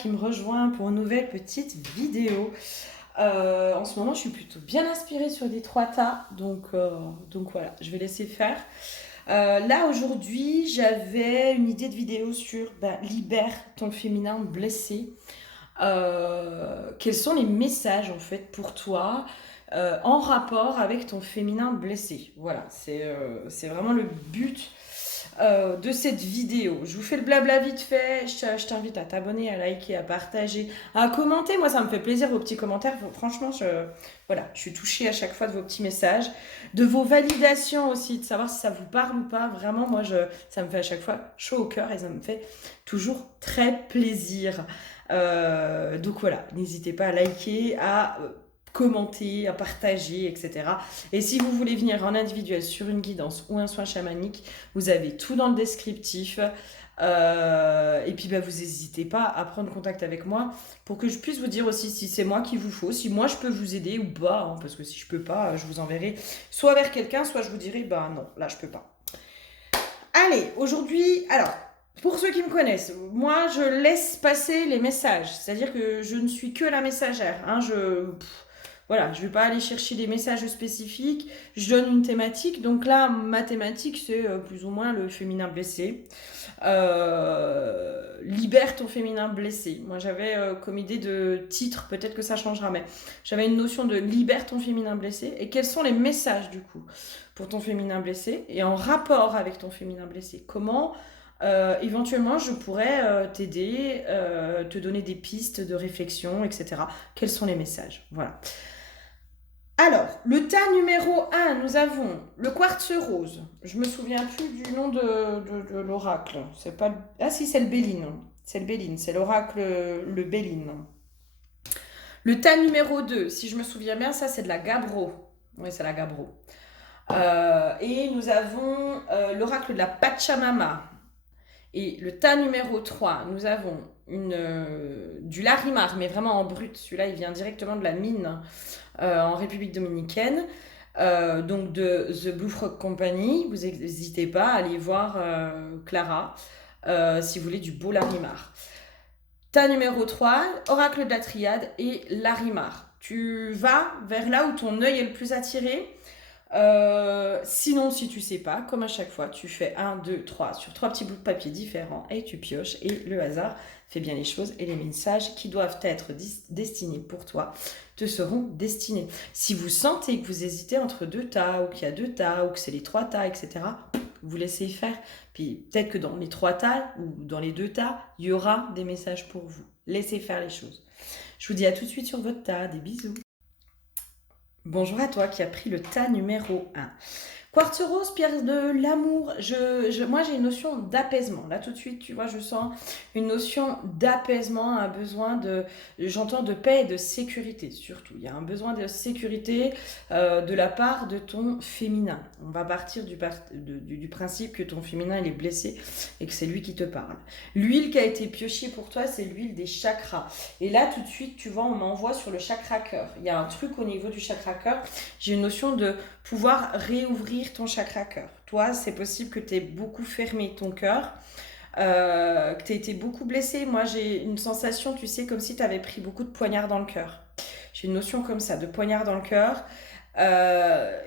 qui me rejoint pour une nouvelle petite vidéo. En ce moment, je suis plutôt bien inspirée sur des trois tas, donc voilà, je vais laisser faire. Là, aujourd'hui, j'avais une idée de vidéo sur libère ton féminin blessé. Quels sont les messages en fait pour toi en rapport avec ton féminin blessé? Voilà, c'est vraiment le but de cette vidéo. Je vous fais le blabla vite fait. Je t'invite à t'abonner, à liker, à partager, à commenter. Moi, ça me fait plaisir vos petits commentaires. Franchement, voilà, je suis touchée à chaque fois de vos petits messages, de vos validations aussi, de savoir si ça vous parle ou pas. Vraiment, moi, ça me fait à chaque fois chaud au cœur et ça me fait toujours très plaisir. Donc voilà, n'hésitez pas à liker, à commenter, à partager, etc. Et si vous voulez venir en individuel sur une guidance ou un soin chamanique, vous avez tout dans le descriptif. Et puis vous n'hésitez pas à prendre contact avec moi pour que je puisse vous dire aussi si c'est moi qu'il vous faut, si moi je peux vous aider ou pas, hein, parce que si je peux pas, je vous enverrai soit vers quelqu'un, soit je vous dirai non, là je peux pas. Allez, aujourd'hui, alors pour ceux qui me connaissent, moi je laisse passer les messages, c'est-à-dire que je ne suis que la messagère, hein, voilà, je ne vais pas aller chercher des messages spécifiques, je donne une thématique, donc là ma thématique c'est plus ou moins le féminin blessé. Libère ton féminin blessé. Moi j'avais comme idée de titre, peut-être que ça changera, mais j'avais une notion de libère ton féminin blessé et quels sont les messages du coup pour ton féminin blessé et en rapport avec ton féminin blessé. Comment éventuellement je pourrais t'aider, te donner des pistes de réflexion, etc. Quels sont les messages? Voilà. Alors, le tas numéro 1, nous avons le quartz rose. Je me souviens plus du nom de l'oracle. C'est pas... Ah si, c'est le Béline. C'est le Béline, c'est l'oracle le Béline. Le tas numéro 2, si je me souviens bien, ça c'est de la Gabbro. Oui, c'est la Gabbro. Et nous avons l'oracle de la Pachamama. Et le tas numéro 3, nous avons du Larimar, mais vraiment en brut. Celui-là, il vient directement de la mine en République dominicaine. Donc de The Blue Frog Company. Vous n'hésitez pas à aller voir Clara si vous voulez du beau Larimar. Tas numéro 3, oracle de la triade et Larimar. Tu vas vers là où ton œil est le plus attiré. Sinon, si tu sais pas, comme à chaque fois, tu fais 1, 2, 3 sur 3 petits bouts de papier différents et tu pioches et le hasard fait bien les choses et les messages qui doivent être destinés pour toi te seront destinés. Si vous sentez que vous hésitez entre deux tas ou qu'il y a deux tas ou que c'est les trois tas, etc., vous laissez faire. Puis peut-être que dans les trois tas ou dans les deux tas, il y aura des messages pour vous. Laissez faire les choses. Je vous dis à tout de suite sur votre tas. Des bisous. Bonjour à toi qui as pris le tas numéro 1. Quartz rose, pierre de l'amour. Moi, j'ai une notion d'apaisement. Là, tout de suite, tu vois, je sens une notion d'apaisement, un besoin j'entends de paix et de sécurité, surtout. Il y a un besoin de sécurité de la part de ton féminin. On va partir du principe que ton féminin, il est blessé et que c'est lui qui te parle. L'huile qui a été piochée pour toi, c'est l'huile des chakras. Et là, tout de suite, tu vois, on m'envoie sur le chakra cœur. Il y a un truc au niveau du chakra cœur. J'ai une notion de pouvoir réouvrir ton chakra cœur. Toi, c'est possible que tu aies beaucoup fermé ton cœur, que tu aies été beaucoup blessé. Moi, j'ai une sensation, tu sais, comme si tu avais pris beaucoup de poignards dans le cœur. J'ai une notion comme ça, de poignards dans le cœur.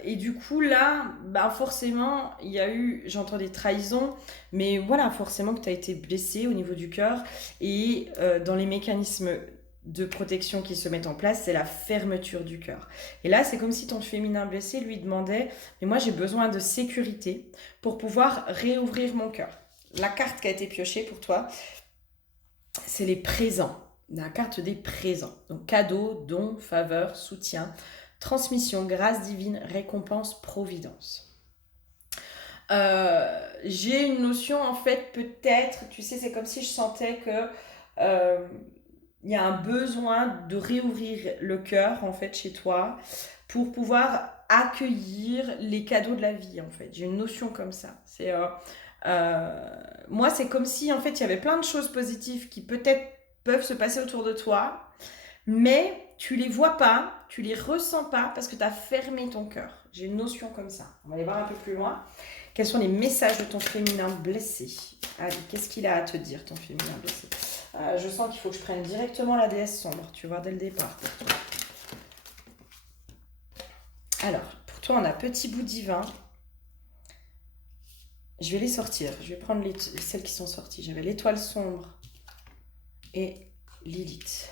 Et du coup, là, forcément, il y a eu, j'entends des trahisons, mais voilà, forcément que tu as été blessé au niveau du cœur. Et dans les mécanismes de protection qui se mettent en place, c'est la fermeture du cœur. Et là, c'est comme si ton féminin blessé lui demandait « Mais moi, j'ai besoin de sécurité pour pouvoir réouvrir mon cœur. » La carte qui a été piochée pour toi, c'est les présents. La carte des présents. Donc, cadeau, don, faveur, soutien, transmission, grâce divine, récompense, providence. J'ai une notion, en fait, peut-être, tu sais, c'est comme si je sentais que... il y a un besoin de réouvrir le cœur, en fait, chez toi, pour pouvoir accueillir les cadeaux de la vie, en fait. J'ai une notion comme ça. Moi, c'est comme si, en fait, il y avait plein de choses positives qui peut-être peuvent se passer autour de toi, mais tu les vois pas, tu les ressens pas, parce que tu as fermé ton cœur. J'ai une notion comme ça. On va aller voir un peu plus loin. Quels sont les messages de ton féminin blessé? Allez, qu'est-ce qu'il a à te dire, ton féminin blessé? Je sens qu'il faut que je prenne directement la déesse sombre, tu vois, dès le départ. Alors, pour toi, on a Petit Bout Divin. Je vais les sortir. Je vais prendre celles qui sont sorties. J'avais l'Étoile Sombre et Lilith.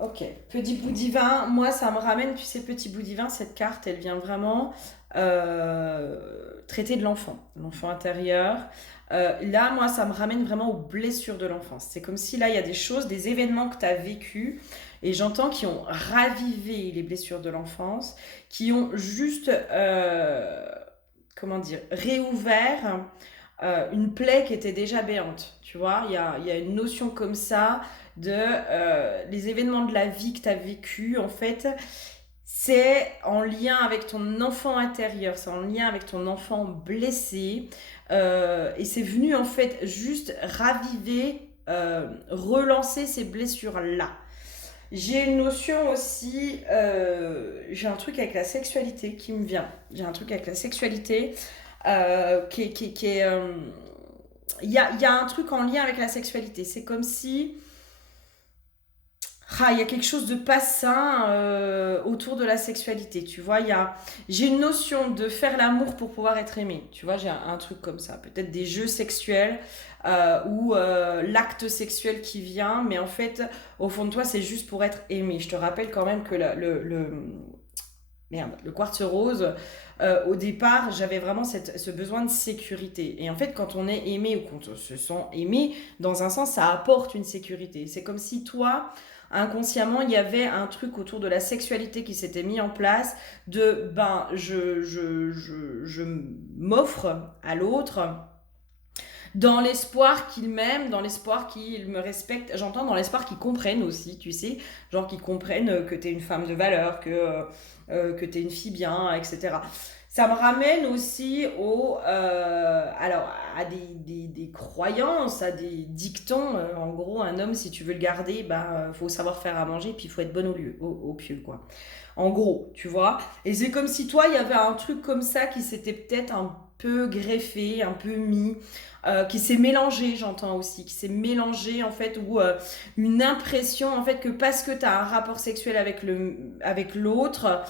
Ok, Petit Bout Divin. Moi, ça me ramène, tu sais, Petit Bout Divin, cette carte, elle vient vraiment traiter de l'enfant intérieur. Là, moi, ça me ramène vraiment aux blessures de l'enfance. C'est comme si là, il y a des choses, des événements que tu as vécus, et j'entends qui ont ravivé les blessures de l'enfance, qui ont juste, comment dire, réouvert une plaie qui était déjà béante. Tu vois, il y a une notion comme ça de les événements de la vie que tu as vécu, en fait, c'est en lien avec ton enfant intérieur, c'est en lien avec ton enfant blessé. Et c'est venu en fait juste raviver, relancer ces blessures-là. J'ai une notion aussi, j'ai un truc avec la sexualité qui me vient. J'ai un truc avec la sexualité qui est... il y a un truc en lien avec la sexualité. C'est comme si il y a quelque chose de pas sain autour de la sexualité, tu vois. J'ai une notion de faire l'amour pour pouvoir être aimé, tu vois. J'ai un truc comme ça, peut-être des jeux sexuels ou l'acte sexuel qui vient, mais en fait, au fond de toi, c'est juste pour être aimé. Je te rappelle quand même que le quartz rose, au départ, j'avais vraiment ce besoin de sécurité. Et en fait, quand on est aimé ou quand on se sent aimé, dans un sens, ça apporte une sécurité. C'est comme si toi, inconsciemment, il y avait un truc autour de la sexualité qui s'était mis en place, de ben, je m'offre à l'autre dans l'espoir qu'il m'aime, dans l'espoir qu'il me respecte. J'entends dans l'espoir qu'il comprenne aussi, tu sais, genre qu'il comprenne que t'es une femme de valeur, que t'es une fille bien, etc. Ça me ramène aussi alors, à des croyances, à des dictons. En gros, un homme, si tu veux le garder, ben, faut savoir faire à manger, puis il faut être bon au pieu, quoi. En gros, tu vois. Et c'est comme si toi, il y avait un truc comme ça qui s'était peut-être un peu greffé, un peu mis, qui s'est mélangé, j'entends aussi, qui s'est mélangé en fait, ou une impression en fait que parce que tu as un rapport sexuel avec l'autre,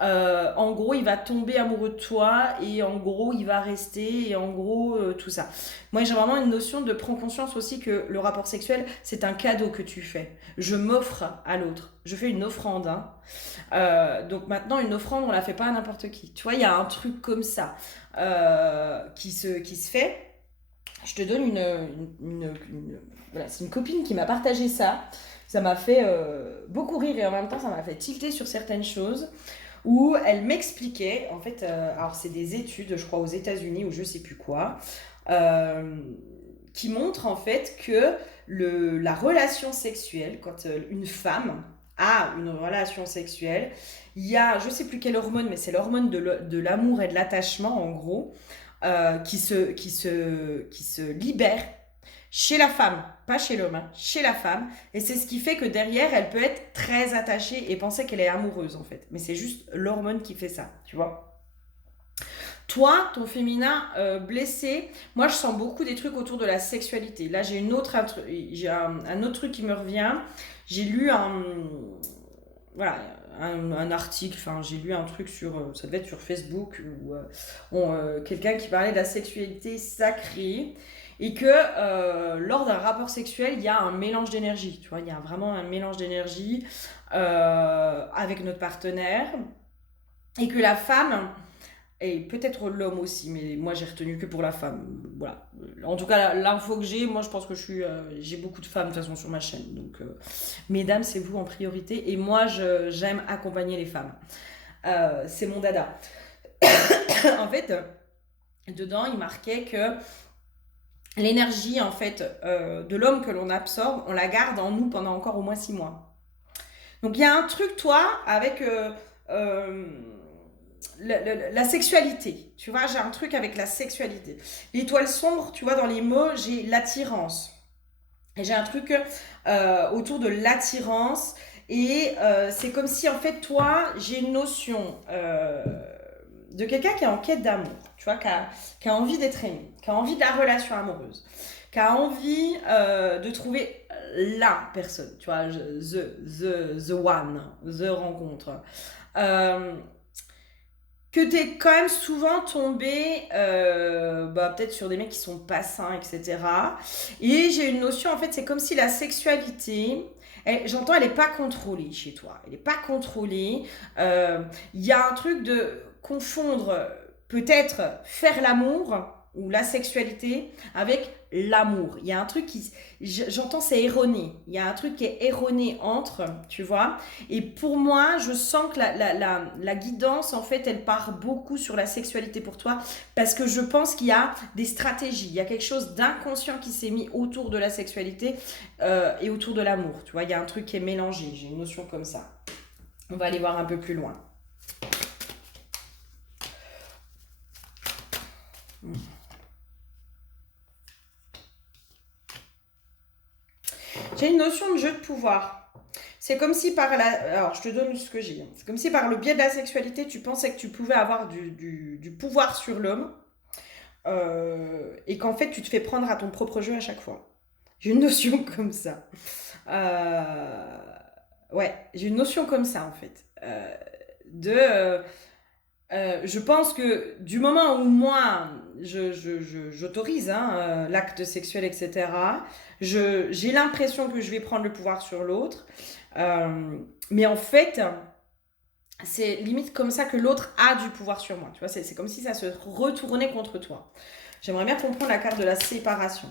en gros, il va tomber amoureux de toi et en gros, il va rester et en gros, tout ça. Moi, j'ai vraiment une notion de prendre conscience aussi que le rapport sexuel, c'est un cadeau que tu fais. Je m'offre à l'autre. Je fais une offrande, hein. Donc maintenant, une offrande, on la fait pas à n'importe qui. Tu vois, il y a un truc comme ça qui se fait. Je te donne voilà, c'est une copine qui m'a partagé ça. Ça m'a fait beaucoup rire et en même temps, ça m'a fait tilter sur certaines choses où elle m'expliquait, en fait, alors c'est des études, je crois, aux États-Unis ou je sais plus quoi, euh, qui montrent en fait que la relation sexuelle, quand une femme a une relation sexuelle, il y a, je sais plus quelle hormone, mais c'est l'hormone de l'amour et de l'attachement, en gros, qui se libère chez la femme, pas chez l'homme, hein, chez la femme. Et c'est ce qui fait que derrière, elle peut être très attachée et penser qu'elle est amoureuse, en fait. Mais c'est juste l'hormone qui fait ça, tu vois. Toi, ton féminin blessé, moi je sens beaucoup des trucs autour de la sexualité. Là, j'ai un autre truc qui me revient. J'ai lu voilà, un article, enfin j'ai lu un truc ça devait être sur Facebook, où quelqu'un qui parlait de la sexualité sacrée et que lors d'un rapport sexuel, il y a un mélange d'énergie, tu vois, il y a vraiment un mélange d'énergie avec notre partenaire et que la femme, et peut-être l'homme aussi, mais moi j'ai retenu que pour la femme. Voilà. En tout cas, l'info que j'ai, moi je pense que j'ai beaucoup de femmes de toute façon sur ma chaîne. Donc, mesdames, c'est vous en priorité. Et moi, j'aime accompagner les femmes. C'est mon dada. En fait, dedans, il marquait que l'énergie en fait de l'homme que l'on absorbe, on la garde en nous pendant encore au moins 6 mois. Donc il y a un truc, toi, avec euh, la sexualité. Tu vois, j'ai un truc avec la sexualité. L'étoile sombre, tu vois, dans les mots, j'ai l'attirance. Et j'ai un truc autour de l'attirance. Et c'est comme si, en fait, toi, j'ai une notion de quelqu'un qui est en quête d'amour, tu vois, qui a envie d'être aimé, qui a envie de la relation amoureuse, qui a envie de trouver la personne, tu vois, the one, the rencontre. Euh, que t'es quand même souvent tombé peut-être sur des mecs qui sont pas sains, etc. Et j'ai une notion, en fait, c'est comme si la sexualité, j'entends, elle est pas contrôlée chez toi. Elle est pas contrôlée. Il y a un truc de confondre peut-être faire l'amour ou la sexualité avec l'amour. Il y a un truc qui, j'entends, c'est erroné. Il y a un truc qui est erroné entre, tu vois. Et pour moi, je sens que la guidance, en fait, elle part beaucoup sur la sexualité pour toi, parce que je pense qu'il y a des stratégies, il y a quelque chose d'inconscient qui s'est mis autour de la sexualité et autour de l'amour. Tu vois, il y a un truc qui est mélangé, j'ai une notion comme ça. On va aller voir un peu plus loin. J'ai une notion de jeu de pouvoir. C'est comme si par la... Alors, je te donne ce que j'ai. C'est comme si par le biais de la sexualité, tu pensais que tu pouvais avoir du pouvoir sur l'homme et qu'en fait, tu te fais prendre à ton propre jeu à chaque fois. J'ai une notion comme ça. Euh, Ouais, j'ai une notion comme ça, en fait. Je pense que du moment où moi, j'autorise l'acte sexuel, etc., j'ai l'impression que je vais prendre le pouvoir sur l'autre. Mais en fait, c'est limite comme ça que l'autre a du pouvoir sur moi. Tu vois, c'est comme si ça se retournait contre toi. J'aimerais bien comprendre la carte de la séparation.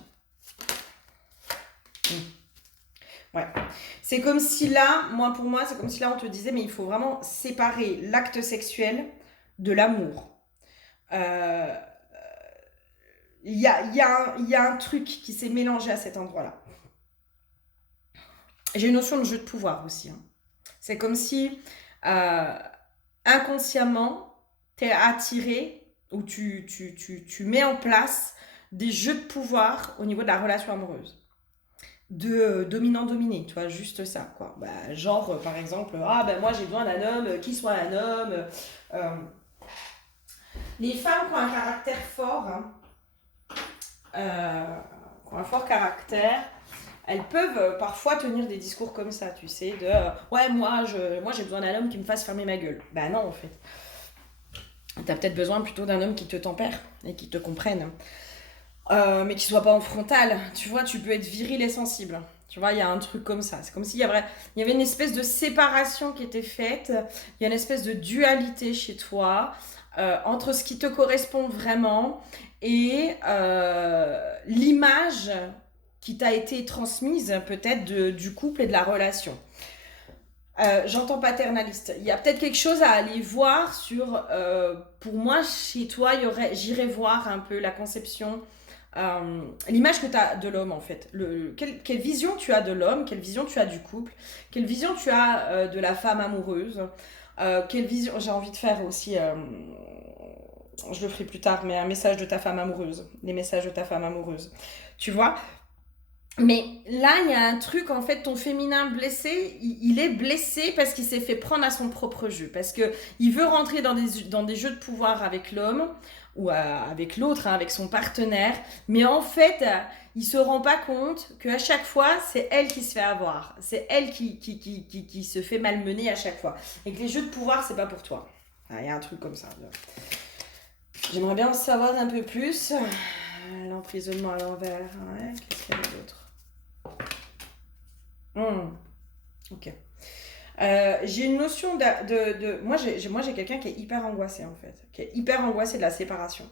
Ouais. C'est comme si là, moi pour moi, c'est comme si là on te disait, mais il faut vraiment séparer l'acte sexuel de l'amour. Euh, il y a un truc qui s'est mélangé à cet endroit-là. J'ai une notion de jeu de pouvoir aussi, hein. C'est comme si euh, inconsciemment, tu es attiré ou tu mets en place des jeux de pouvoir au niveau de la relation amoureuse. De dominant-dominé, tu vois, juste ça, quoi. Bah, genre, par exemple, ah ben moi j'ai besoin d'un homme qui soit un homme. Euh, les femmes qui ont un caractère fort, hein, qui ont un fort caractère, elles peuvent parfois tenir des discours comme ça, tu sais, de ouais, moi j'ai besoin d'un homme qui me fasse fermer ma gueule. Bah non, en fait. T'as peut-être besoin plutôt d'un homme qui te tempère et qui te comprenne. Mais qui soit pas en frontal. Tu vois, tu peux être viril et sensible. Tu vois, il y a un truc comme ça. C'est comme s'il il y avait une espèce de séparation qui était faite. Il y a une espèce de dualité chez toi entre ce qui te correspond vraiment et l'image qui t'a été transmise peut-être du couple et de la relation. J'entends paternaliste. Il y a peut-être quelque chose à aller voir sur. Pour moi, chez toi, j'irais voir un peu la conception, l'image que tu as de l'homme en fait. Quelle vision tu as de l'homme, quelle vision tu as du couple, quelle vision tu as de la femme amoureuse, quelle vision. J'ai envie de faire aussi. Je le ferai plus tard, mais un message de ta femme amoureuse. Les messages de ta femme amoureuse. Tu vois, mais là, il y a un truc, en fait, ton féminin blessé, il est blessé parce qu'il s'est fait prendre à son propre jeu. Parce que il veut rentrer dans des jeux de pouvoir avec l'homme ou avec l'autre, hein, avec son partenaire. Mais en fait, il se rend pas compte qu'à chaque fois, c'est elle qui se fait avoir. C'est elle qui se fait malmener à chaque fois. Et que les jeux de pouvoir, c'est pas pour toi. Ah, il y a un truc comme ça. J'aimerais bien en savoir un peu plus. L'emprisonnement à l'envers. Ouais, qu'est-ce qu'il y a d'autre? Ok. J'ai une notion moi, j'ai quelqu'un qui est hyper angoissé, en fait. Qui est hyper angoissé de la séparation.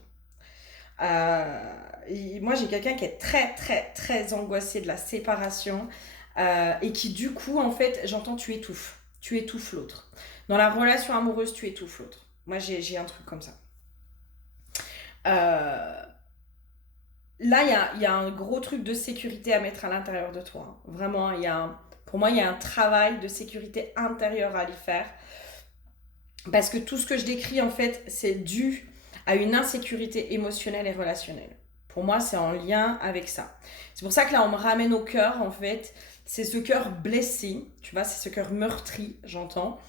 Moi, j'ai quelqu'un qui est très, très, très angoissé de la séparation et qui, du coup, en fait, j'entends tu étouffes. Tu étouffes l'autre. Dans la relation amoureuse, tu étouffes l'autre. Moi, j'ai un truc comme ça. Euh, Là, il y a un gros truc de sécurité à mettre à l'intérieur de toi. Vraiment, pour moi, il y a un travail de sécurité intérieure à aller faire. Parce que tout ce que je décris, en fait, c'est dû à une insécurité émotionnelle et relationnelle. Pour moi, c'est en lien avec ça. C'est pour ça que là, on me ramène au cœur, en fait. C'est ce cœur blessé, tu vois, c'est ce cœur meurtri, j'entends,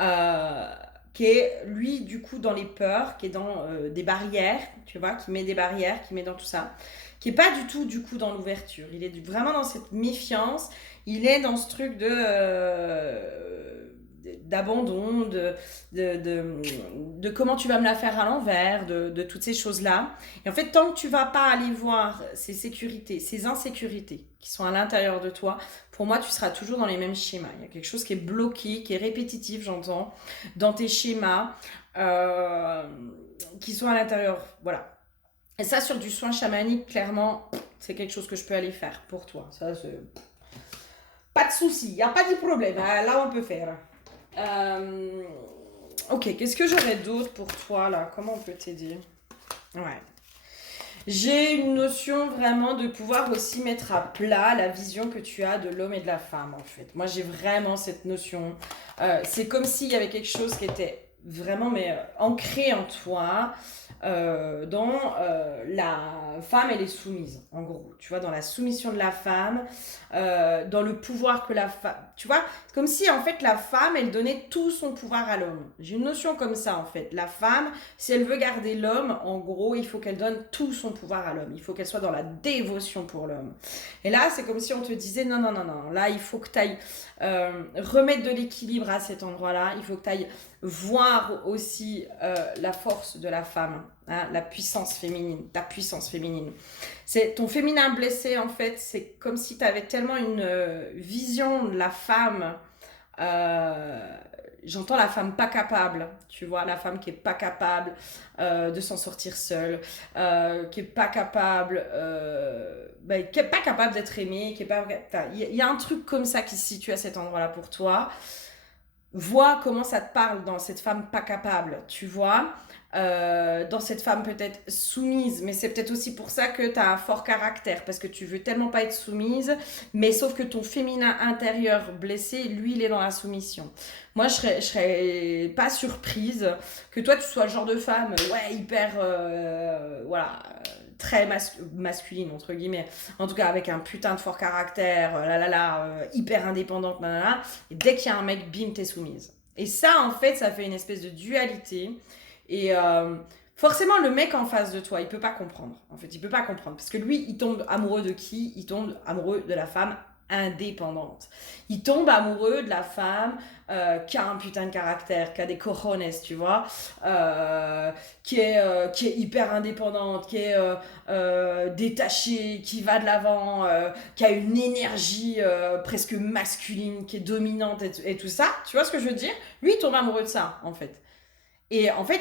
euh, qui est, lui, du coup, dans les peurs, qui est dans des barrières, tu vois, qui met des barrières, qui met dans tout ça, qui est pas du tout, du coup, dans l'ouverture. Il est vraiment dans cette méfiance, il est dans ce truc d'abandon, de comment tu vas me la faire à l'envers, de toutes ces choses-là. Et en fait, tant que tu vas pas aller voir ces sécurités, ces insécurités qui sont à l'intérieur de toi, pour moi, tu seras toujours dans les mêmes schémas. Il y a quelque chose qui est bloqué, qui est répétitif, j'entends, dans tes schémas, qui sont à l'intérieur. Voilà. Et ça, sur du soin chamanique, clairement, c'est quelque chose que je peux aller faire pour toi. Ça, c'est... Pas de souci, il n'y a pas de problème. Là, on peut faire. Ok, qu'est-ce que j'aurais d'autre pour toi, là? Comment on peut t'aider? Ouais. J'ai une notion vraiment de pouvoir aussi mettre à plat la vision que tu as de l'homme et de la femme, en fait. Moi, j'ai vraiment cette notion. C'est comme s'il y avait quelque chose qui était vraiment ancré en toi, dans la femme, elle est soumise, en gros. Tu vois, dans la soumission de la femme, dans le pouvoir que la femme... Tu vois, comme si, en fait, la femme, elle donnait tout son pouvoir à l'homme. J'ai une notion comme ça, en fait. La femme, si elle veut garder l'homme, en gros, il faut qu'elle donne tout son pouvoir à l'homme. Il faut qu'elle soit dans la dévotion pour l'homme. Et là, c'est comme si on te disait, non, non, non, non. Là, il faut que tu ailles remettre de l'équilibre à cet endroit-là. Il faut que tu ailles voir aussi la force de la femme, hein, la puissance féminine, ta puissance féminine. C'est ton féminin blessé, en fait, c'est comme si tu avais tellement une vision de la femme. J'entends la femme pas capable, tu vois, la femme qui est pas capable de s'en sortir seule, qui est pas capable, qui est pas capable d'être aimée, qui est pas, il y a un truc comme ça qui se situe à cet endroit-là pour toi. Vois comment ça te parle dans cette femme pas capable, tu vois, dans cette femme peut-être soumise, mais c'est peut-être aussi pour ça que tu as un fort caractère, parce que tu veux tellement pas être soumise, mais sauf que ton féminin intérieur blessé, lui, il est dans la soumission. Moi, je serais pas surprise que toi, tu sois le genre de femme, ouais, hyper, voilà, très masculine, entre guillemets, en tout cas avec un putain de fort caractère, hyper indépendante, nanana, et dès qu'il y a un mec, bim, t'es soumise. Et ça, en fait, ça fait une espèce de dualité. Et forcément, le mec en face de toi, il peut pas comprendre. En fait, il peut pas comprendre. Parce que lui, il tombe amoureux de qui? Il tombe amoureux de la femme indépendante. Il tombe amoureux de la femme qui a un putain de caractère, qui a des cojones, tu vois, qui est hyper indépendante, qui est détachée, qui va de l'avant, qui a une énergie presque masculine, qui est dominante et tout ça. Tu vois ce que je veux dire? Lui, il tombe amoureux de ça, en fait. Et en fait,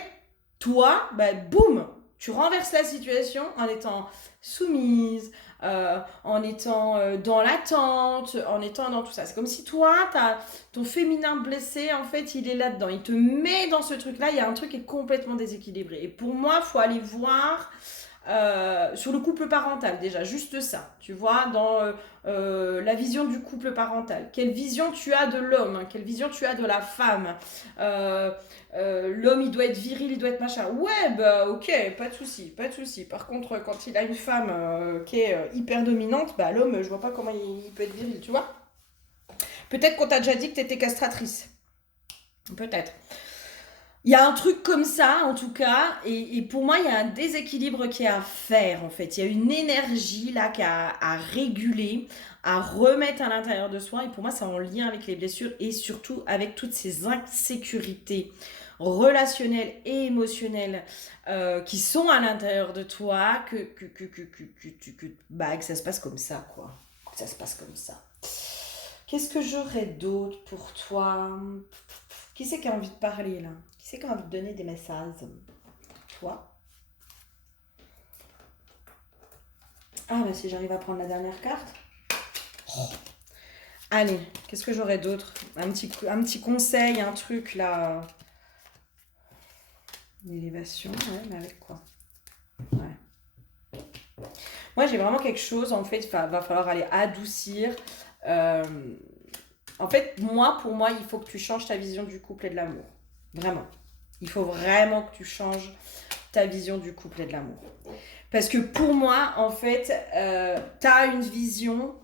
toi, boum, tu renverses la situation en étant soumise, en étant dans l'attente, en étant dans tout ça. C'est comme si toi, ton féminin blessé, en fait, il est là-dedans. Il te met dans ce truc-là, il y a un truc qui est complètement déséquilibré. Et pour moi, il faut aller voir sur le couple parental, déjà, juste ça. Tu vois, dans la vision du couple parental. Quelle vision tu as de l'homme, hein, quelle vision tu as de la femme. L'homme, il doit être viril, il doit être machin. Ouais, bah ok, pas de souci, pas de souci. Par contre, quand il a une femme qui est hyper dominante, bah l'homme, je vois pas comment il peut être viril, tu vois. Peut-être qu'on t'a déjà dit que t'étais castratrice. Peut-être. Il y a un truc comme ça, en tout cas, et pour moi, il y a un déséquilibre qui est à faire, en fait. Il y a une énergie, là, qui a à réguler, à remettre à l'intérieur de soi, et pour moi, c'est en lien avec les blessures, et surtout avec toutes ces insécurités relationnelles et émotionnelles qui sont à l'intérieur de toi, que ça se passe comme ça, quoi. Que ça se passe comme ça. Qu'est-ce que j'aurais d'autre pour toi? Qui c'est qui a envie de parler, là? Qui c'est qui a envie de donner des messages? Toi? Ah, bah si j'arrive à prendre la dernière carte. Oh. Allez, qu'est-ce que j'aurais d'autre? Un petit conseil, un truc, là. L'élévation, ouais, mais avec quoi? Ouais. Moi, j'ai vraiment quelque chose, en fait, va falloir aller adoucir. En fait, pour moi, il faut que tu changes ta vision du couple et de l'amour. Vraiment. Il faut vraiment que tu changes ta vision du couple et de l'amour. Parce que pour moi, en fait, tu as une vision...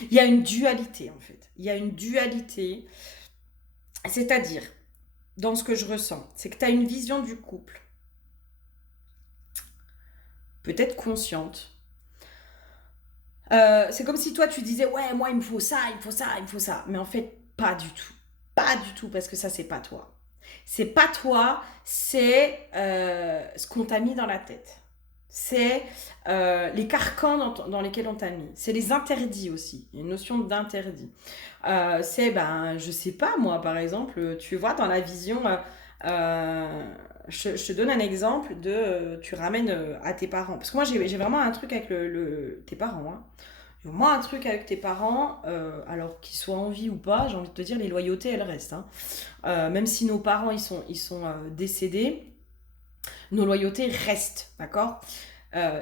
Il y a une dualité, en fait. Il y a une dualité. C'est-à-dire, dans ce que je ressens, c'est que tu as une vision du couple, peut-être consciente. C'est comme si toi tu disais ouais moi il me faut ça, il me faut ça, il me faut ça. Mais en fait pas du tout. Pas du tout parce que ça c'est pas toi. C'est pas toi, c'est ce qu'on t'a mis dans la tête. C'est les carcans dans lesquels on t'a mis. C'est les interdits aussi. Il y a une notion d'interdit. C'est, ben, je sais pas, moi, par exemple, tu vois, dans la vision, je te donne un exemple de, tu ramènes à tes parents. Parce que moi, j'ai vraiment un truc avec tes parents, hein. J'ai vraiment un truc avec tes parents, alors qu'ils soient en vie ou pas, j'ai envie de te dire, les loyautés, elles restent, hein. Même si nos parents, ils sont décédés, nos loyautés restent, d'accord.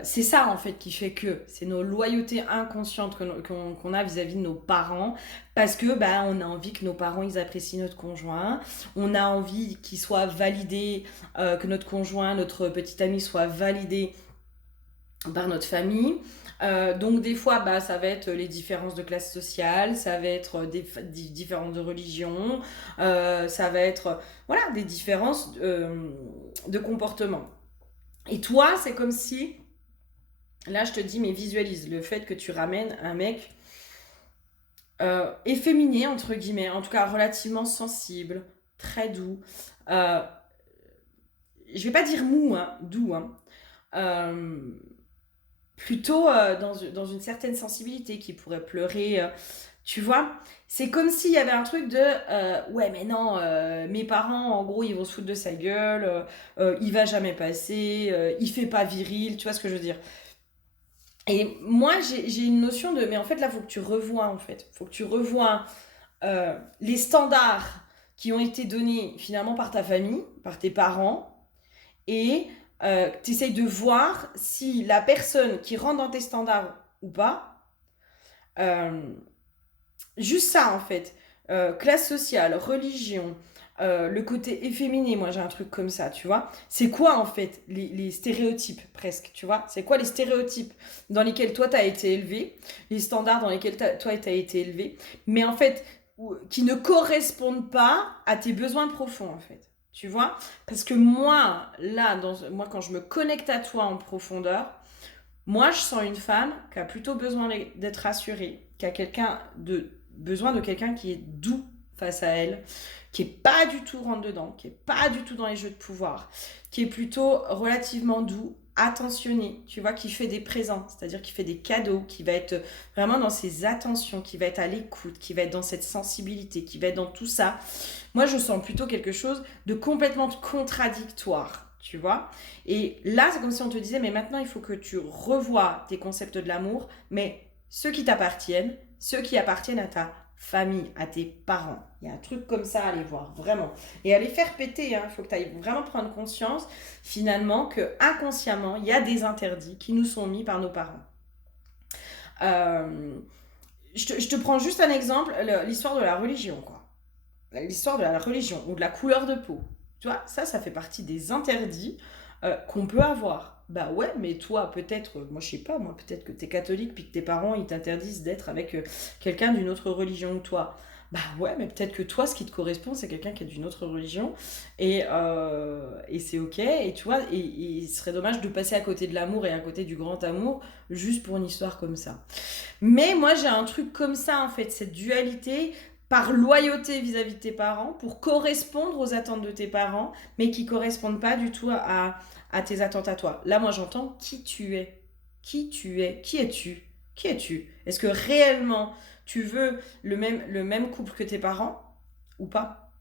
C'est ça en fait qui fait que c'est nos loyautés inconscientes qu'on a vis-à-vis de nos parents parce que bah, on a envie que nos parents ils apprécient notre conjoint, on a envie qu'il soit validé, que notre conjoint, notre petit ami soit validé par notre famille. Donc des fois, bah, ça va être les différences de classe sociale, ça va être des différences de religion, ça va être voilà, des différences de comportement. Et toi, c'est comme si là, je te dis, mais visualise le fait que tu ramènes un mec efféminé, entre guillemets, en tout cas relativement sensible, très doux. Euh, je vais pas dire mou, hein, doux, hein. Euh, Plutôt dans une certaine sensibilité qui pourrait pleurer. Tu vois, c'est comme s'il y avait un truc de ouais, mais non, mes parents, en gros, ils vont se foutre de sa gueule, il va jamais passer, il fait pas viril, tu vois ce que je veux dire. Et moi, j'ai une notion de. Mais en fait, là, il faut que tu revoies, en fait. Il faut que tu revoies les standards qui ont été donnés finalement par ta famille, par tes parents, et tu essayes de voir si la personne qui rentre dans tes standards ou pas, euh, juste ça, en fait. Classe sociale, religion, le côté efféminé, moi j'ai un truc comme ça, tu vois. C'est quoi en fait les stéréotypes presque, tu vois. C'est quoi les stéréotypes dans lesquels toi t'as été élevé, les standards dans lesquels toi t'as été élevé, mais en fait qui ne correspondent pas à tes besoins profonds en fait. Tu vois. Parce que moi, là, moi quand je me connecte à toi en profondeur, moi je sens une femme qui a plutôt besoin d'être rassurée, qui a besoin de quelqu'un qui est doux face à elle, qui est pas du tout rentre dedans, qui est pas du tout dans les jeux de pouvoir, qui est plutôt relativement doux, attentionné, tu vois, qui fait des présents, c'est-à-dire qui fait des cadeaux, qui va être vraiment dans ses attentions, qui va être à l'écoute, qui va être dans cette sensibilité, qui va être dans tout ça. Moi, je sens plutôt quelque chose de complètement contradictoire. Tu vois. Et là, c'est comme si on te disait, mais maintenant, il faut que tu revoies tes concepts de l'amour, mais ceux qui t'appartiennent, ceux qui appartiennent à ta famille, à tes parents. Il y a un truc comme ça à aller voir, vraiment. Et à les faire péter, hein. Il faut que tu ailles vraiment prendre conscience, finalement, que inconsciemment, il y a des interdits qui nous sont mis par nos parents. Euh, je te prends juste un exemple, l'histoire de la religion, quoi. L'histoire de la religion ou de la couleur de peau. Tu vois, ça fait partie des interdits qu'on peut avoir. Bah ouais, mais toi, peut-être, moi je sais pas, moi peut-être que t'es catholique puis que tes parents ils t'interdisent d'être avec quelqu'un d'une autre religion que toi. Bah ouais, mais peut-être que toi, ce qui te correspond, c'est quelqu'un qui est d'une autre religion et c'est ok. Et tu vois, et il serait dommage de passer à côté de l'amour et à côté du grand amour juste pour une histoire comme ça. Mais moi, j'ai un truc comme ça, en fait, cette dualité par loyauté vis-à-vis de tes parents, pour correspondre aux attentes de tes parents, mais qui ne correspondent pas du tout à tes attentes à toi. Là, moi, j'entends qui tu es. Qui tu es. Qui es-tu. Qui es-tu. Est-ce que réellement, tu veux le même couple que tes parents ou pas.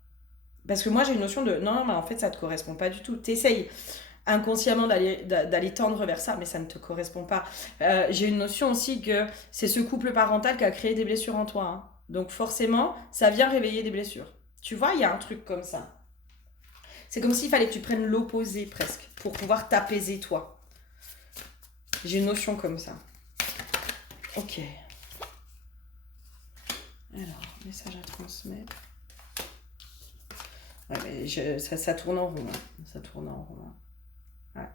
Parce que moi, j'ai une notion de non, mais en fait, ça ne te correspond pas du tout. T'essayes inconsciemment d'aller tendre vers ça, mais ça ne te correspond pas. J'ai une notion aussi que c'est ce couple parental qui a créé des blessures en toi, hein. Donc forcément, ça vient réveiller des blessures. Tu vois, il y a un truc comme ça. C'est comme s'il fallait que tu prennes l'opposé presque pour pouvoir t'apaiser toi. J'ai une notion comme ça. Ok. Alors, message à transmettre. Ouais, mais ça tourne en rond, hein. Ça tourne en rond, hein. Ouais.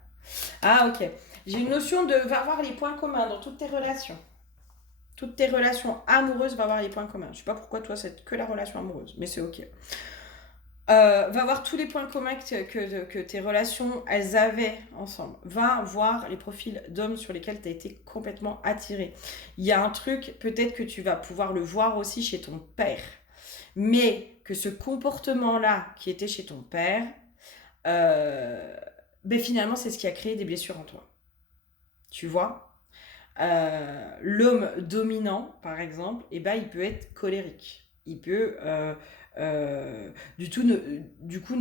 Ah, ok. J'ai une notion de va avoir les points communs dans toutes tes relations. Toutes tes relations amoureuses vont avoir les points communs. Je sais pas pourquoi toi c'est que la relation amoureuse, mais c'est ok. Va voir tous les points communs que tes relations, elles avaient ensemble. Va voir les profils d'hommes sur lesquels tu as été complètement attiré. Il y a un truc, peut-être que tu vas pouvoir le voir aussi chez ton père. Mais que ce comportement-là qui était chez ton père, ben finalement, c'est ce qui a créé des blessures en toi. Tu vois. L'homme dominant, par exemple, eh ben, il peut être colérique. Il peut du coup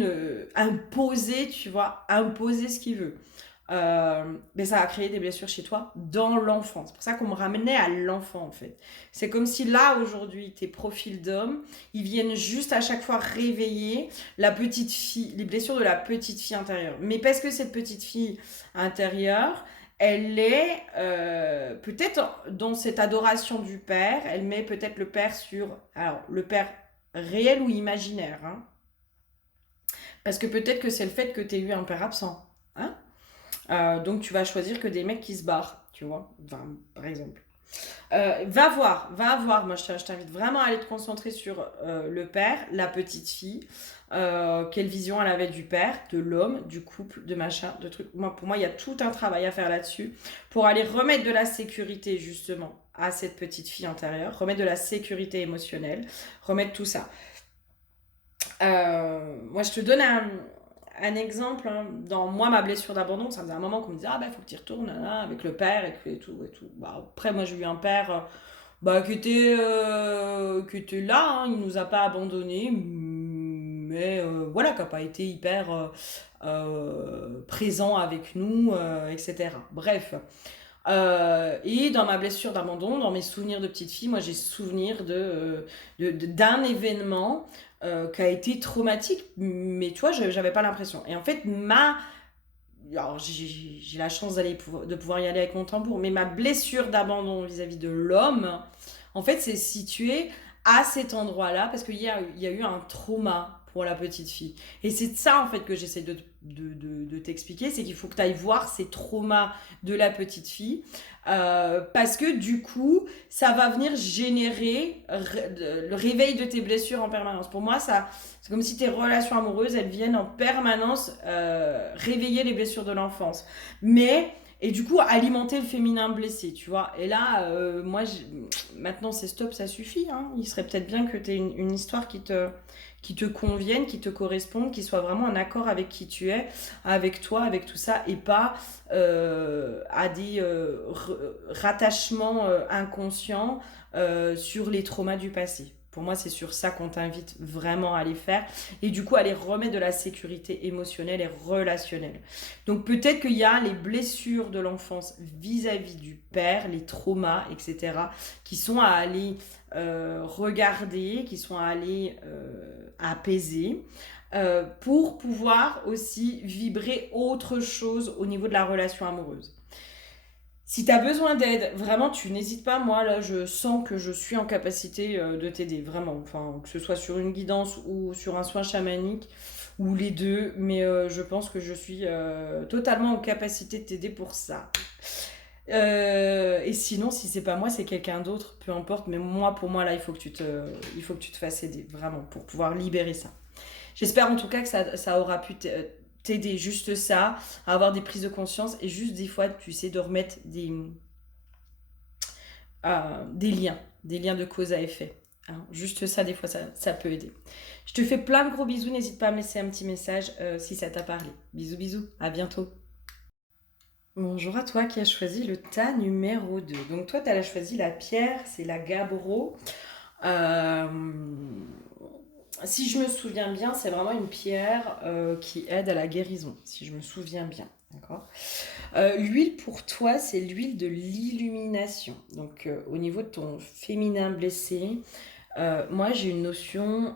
imposer, tu vois, imposer ce qu'il veut. Mais ça a créé des blessures chez toi dans l'enfance. C'est pour ça qu'on me ramenait à l'enfant en fait. C'est comme si là aujourd'hui tes profils d'hommes, ils viennent juste à chaque fois réveiller la petite fille, les blessures de la petite fille intérieure. Mais parce que cette petite fille intérieure, elle est peut-être dans cette adoration du père, elle met peut-être le père sur, alors le père réel ou imaginaire, hein. Parce que peut-être que c'est le fait que tu aies eu un père absent, hein. Donc tu vas choisir que des mecs qui se barrent, tu vois, enfin, par exemple. Va voir, moi je t'invite vraiment à aller te concentrer sur le père, la petite fille, quelle vision elle avait du père, de l'homme, du couple, de machin, de trucs. Pour moi, il y a tout un travail à faire là-dessus pour aller remettre de la sécurité justement à cette petite fille intérieure, remettre de la sécurité émotionnelle, remettre tout ça. Moi, je te donne un exemple, hein. Dans moi, ma blessure d'abandon, ça faisait un moment qu'on me disait ah bah faut que tu y retournes là, avec le père et tout et tout. Bah, après, moi j'ai eu un père bah, qui était là, hein. Il nous a pas abandonnés, mais voilà, qui n'a pas été hyper présent avec nous, etc. Bref. Et dans ma blessure d'abandon, dans mes souvenirs de petite fille, moi j'ai souvenir d'un événement qui a été traumatique, mais tu vois, j'avais pas l'impression. Et en fait, alors j'ai la chance de pouvoir y aller avec mon tambour, mais ma blessure d'abandon vis-à-vis de l'homme, en fait, c'est situé à cet endroit-là parce il y a eu un trauma pour la petite fille. Et c'est de ça, en fait, que j'essaie de t'expliquer, c'est qu'il faut que tu ailles voir ces traumas de la petite fille, parce que du coup, ça va venir générer le réveil de tes blessures en permanence. Pour moi, c'est comme si tes relations amoureuses, elles viennent en permanence réveiller les blessures de l'enfance. Et du coup, alimenter le féminin blessé, tu vois. Et là, maintenant c'est stop, ça suffit, hein. Il serait peut-être bien que tu aies une histoire qui te convienne, qui te corresponde, qui soit vraiment en accord avec qui tu es, avec toi, avec tout ça, et pas à des rattachements inconscients sur les traumas du passé. Pour moi, c'est sur ça qu'on t'invite vraiment à les faire. Et du coup, à les remettre de la sécurité émotionnelle et relationnelle. Donc peut-être qu'il y a les blessures de l'enfance vis-à-vis du père, les traumas, etc., qui sont à aller regarder, qui sont à aller apaiser, pour pouvoir aussi vibrer autre chose au niveau de la relation amoureuse. Si tu as besoin d'aide, vraiment, tu n'hésites pas. Moi, là, je sens que je suis en capacité de t'aider, vraiment. Enfin, que ce soit sur une guidance ou sur un soin chamanique, ou les deux. Mais je pense que je suis totalement en capacité de t'aider pour ça. Et sinon, si c'est pas moi, c'est quelqu'un d'autre, peu importe. Mais moi, pour moi, là, il faut que tu te fasses aider, vraiment, pour pouvoir libérer ça. J'espère en tout cas que ça aura pu t'aider, juste ça, à avoir des prises de conscience et juste des fois, tu sais, de remettre des liens de cause à effet. Hein. Juste ça, des fois, ça peut aider. Je te fais plein de gros bisous. N'hésite pas à me laisser un petit message si ça t'a parlé. Bisous, bisous. À bientôt. Bonjour à toi qui as choisi le tas numéro 2. Donc toi, tu as choisi la pierre, c'est la gabbro. Euh, Si je me souviens bien, c'est vraiment une pierre qui aide à la guérison, si je me souviens bien. D'accord. L'huile pour toi, c'est l'huile de l'illumination. Donc au niveau de ton féminin blessé, moi j'ai une notion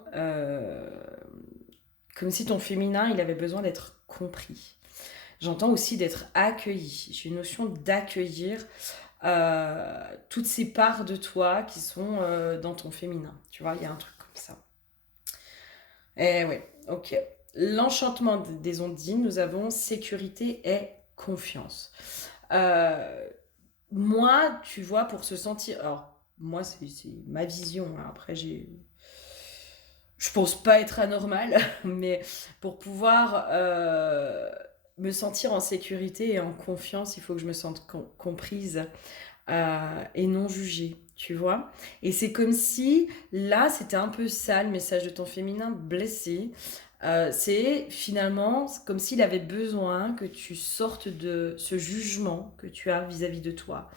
comme si ton féminin, il avait besoin d'être compris. J'entends aussi d'être accueilli. J'ai une notion d'accueillir toutes ces parts de toi qui sont dans ton féminin. Tu vois, il y a un truc comme ça. Eh oui, ok. L'enchantement des ondines, nous avons sécurité et confiance. Euh, Moi, tu vois, pour se sentir... Alors, moi, c'est ma vision, hein. Après, je pense pas être anormale, mais pour pouvoir me sentir en sécurité et en confiance, il faut que je me sente comprise et non jugée, tu vois. Et c'est comme si, là, c'était un peu ça, le message de ton féminin blessé. C'est finalement comme s'il avait besoin que tu sortes de ce jugement que tu as vis-à-vis de toi.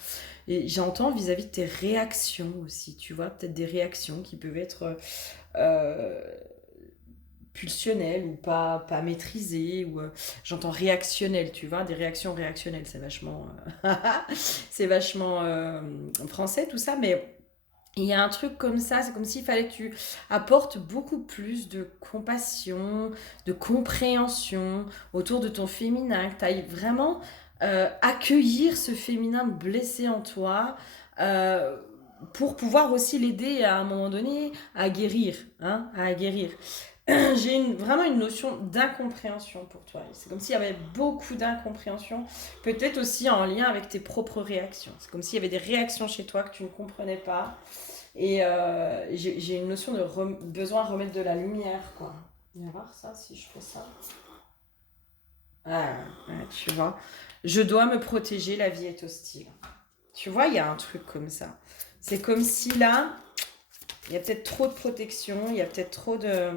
Et j'entends vis-à-vis de tes réactions aussi, tu vois, peut-être des réactions qui peuvent être euh, pulsionnelles ou pas maîtrisées, ou j'entends réactionnelles, tu vois, des réactions réactionnelles, c'est vachement français tout ça, mais il y a un truc comme ça, c'est comme s'il fallait que tu apportes beaucoup plus de compassion, de compréhension autour de ton féminin, que tu ailles vraiment accueillir ce féminin blessé en toi euh, pour pouvoir aussi l'aider à un moment donné à guérir, hein, à guérir. J'ai vraiment une notion d'incompréhension pour toi. C'est comme s'il y avait beaucoup d'incompréhension, peut-être aussi en lien avec tes propres réactions. C'est comme s'il y avait des réactions chez toi que tu ne comprenais pas. Et j'ai une notion de besoin de remettre de la lumière, quoi. On va voir ça, si je fais ça. Ah, ouais, tu vois. Je dois me protéger, la vie est hostile. Tu vois, il y a un truc comme ça. C'est comme si là, il y a peut-être trop de protection, il y a peut-être trop de...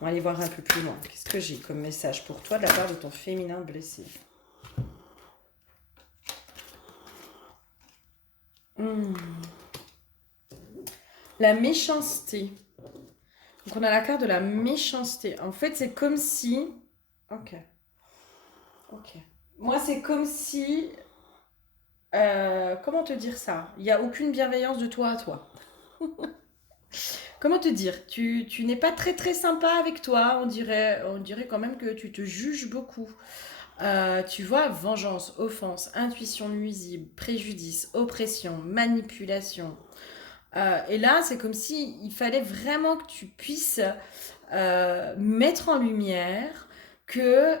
On va aller voir un peu plus loin. Qu'est-ce que j'ai comme message pour toi de la part de ton féminin blessé? La méchanceté. Donc on a la carte de la méchanceté. En fait, c'est comme si... Ok. Ok. Moi, c'est comme si... comment te dire ça? Il n'y a aucune bienveillance de toi à toi. Comment te dire? Tu n'es pas très très sympa avec toi. On dirait quand même que tu te juges beaucoup. Tu vois, vengeance, offense, intuition nuisible, préjudice, oppression, manipulation. Et là, c'est comme si il fallait vraiment que tu puisses mettre en lumière que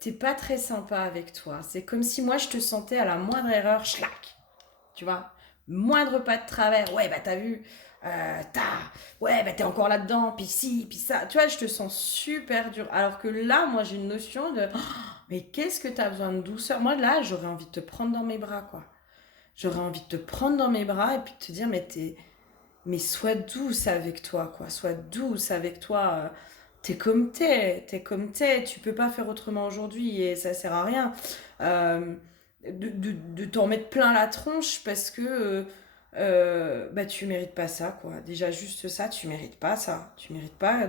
t'es pas très sympa avec toi. C'est comme si moi je te sentais à la moindre erreur, schlac. Tu vois, moindre pas de travers. Ouais, bah t'as vu, ouais, bah t'es encore là-dedans, puis ci, puis ça. Tu vois, je te sens super dur. Alors que là, moi j'ai une notion de, oh, mais qu'est-ce que t'as besoin de douceur? Moi là, j'aurais envie de te prendre dans mes bras, quoi. J'aurais envie de te prendre dans mes bras et puis de te dire, mais sois douce avec toi, quoi. Sois douce avec toi. T'es comme t'es. Tu peux pas faire autrement aujourd'hui et ça sert à rien de t'en mettre plein la tronche parce que bah tu mérites pas ça, quoi. Déjà juste ça, tu mérites pas ça. Tu mérites pas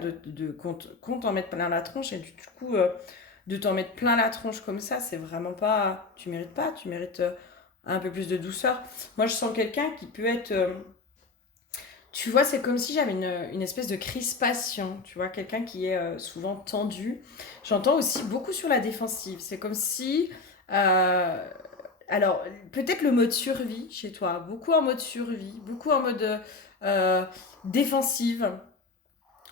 qu'on t'en mette plein la tronche et du coup de t'en mettre plein la tronche comme ça, c'est vraiment pas. Tu mérites pas. Tu mérites un peu plus de douceur. Moi, je sens quelqu'un qui peut être tu vois, c'est comme si j'avais une espèce de crispation, tu vois, quelqu'un qui est souvent tendu. J'entends aussi beaucoup sur la défensive. C'est comme si... euh, alors, peut-être le mode survie chez toi, beaucoup en mode survie, beaucoup en mode euh, défensive,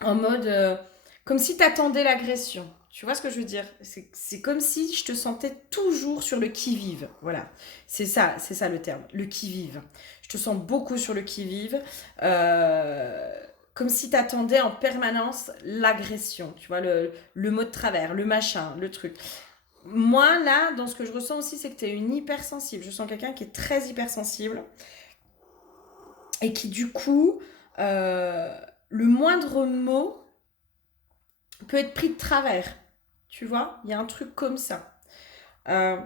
en mode comme si t'attendais l'agression. Tu vois ce que je veux dire? C'est comme si je te sentais toujours sur le qui-vive. Voilà, c'est ça le terme, le qui-vive. Je te sens beaucoup sur le qui-vive, comme si t'attendais en permanence l'agression. Tu vois, le mot de travers, le machin, le truc. Moi, là, dans ce que je ressens aussi, c'est que tu es une hypersensible. Je sens quelqu'un qui est très hypersensible et qui, du coup, le moindre mot peut être pris de travers. Tu vois, il y a un truc comme ça. Euh,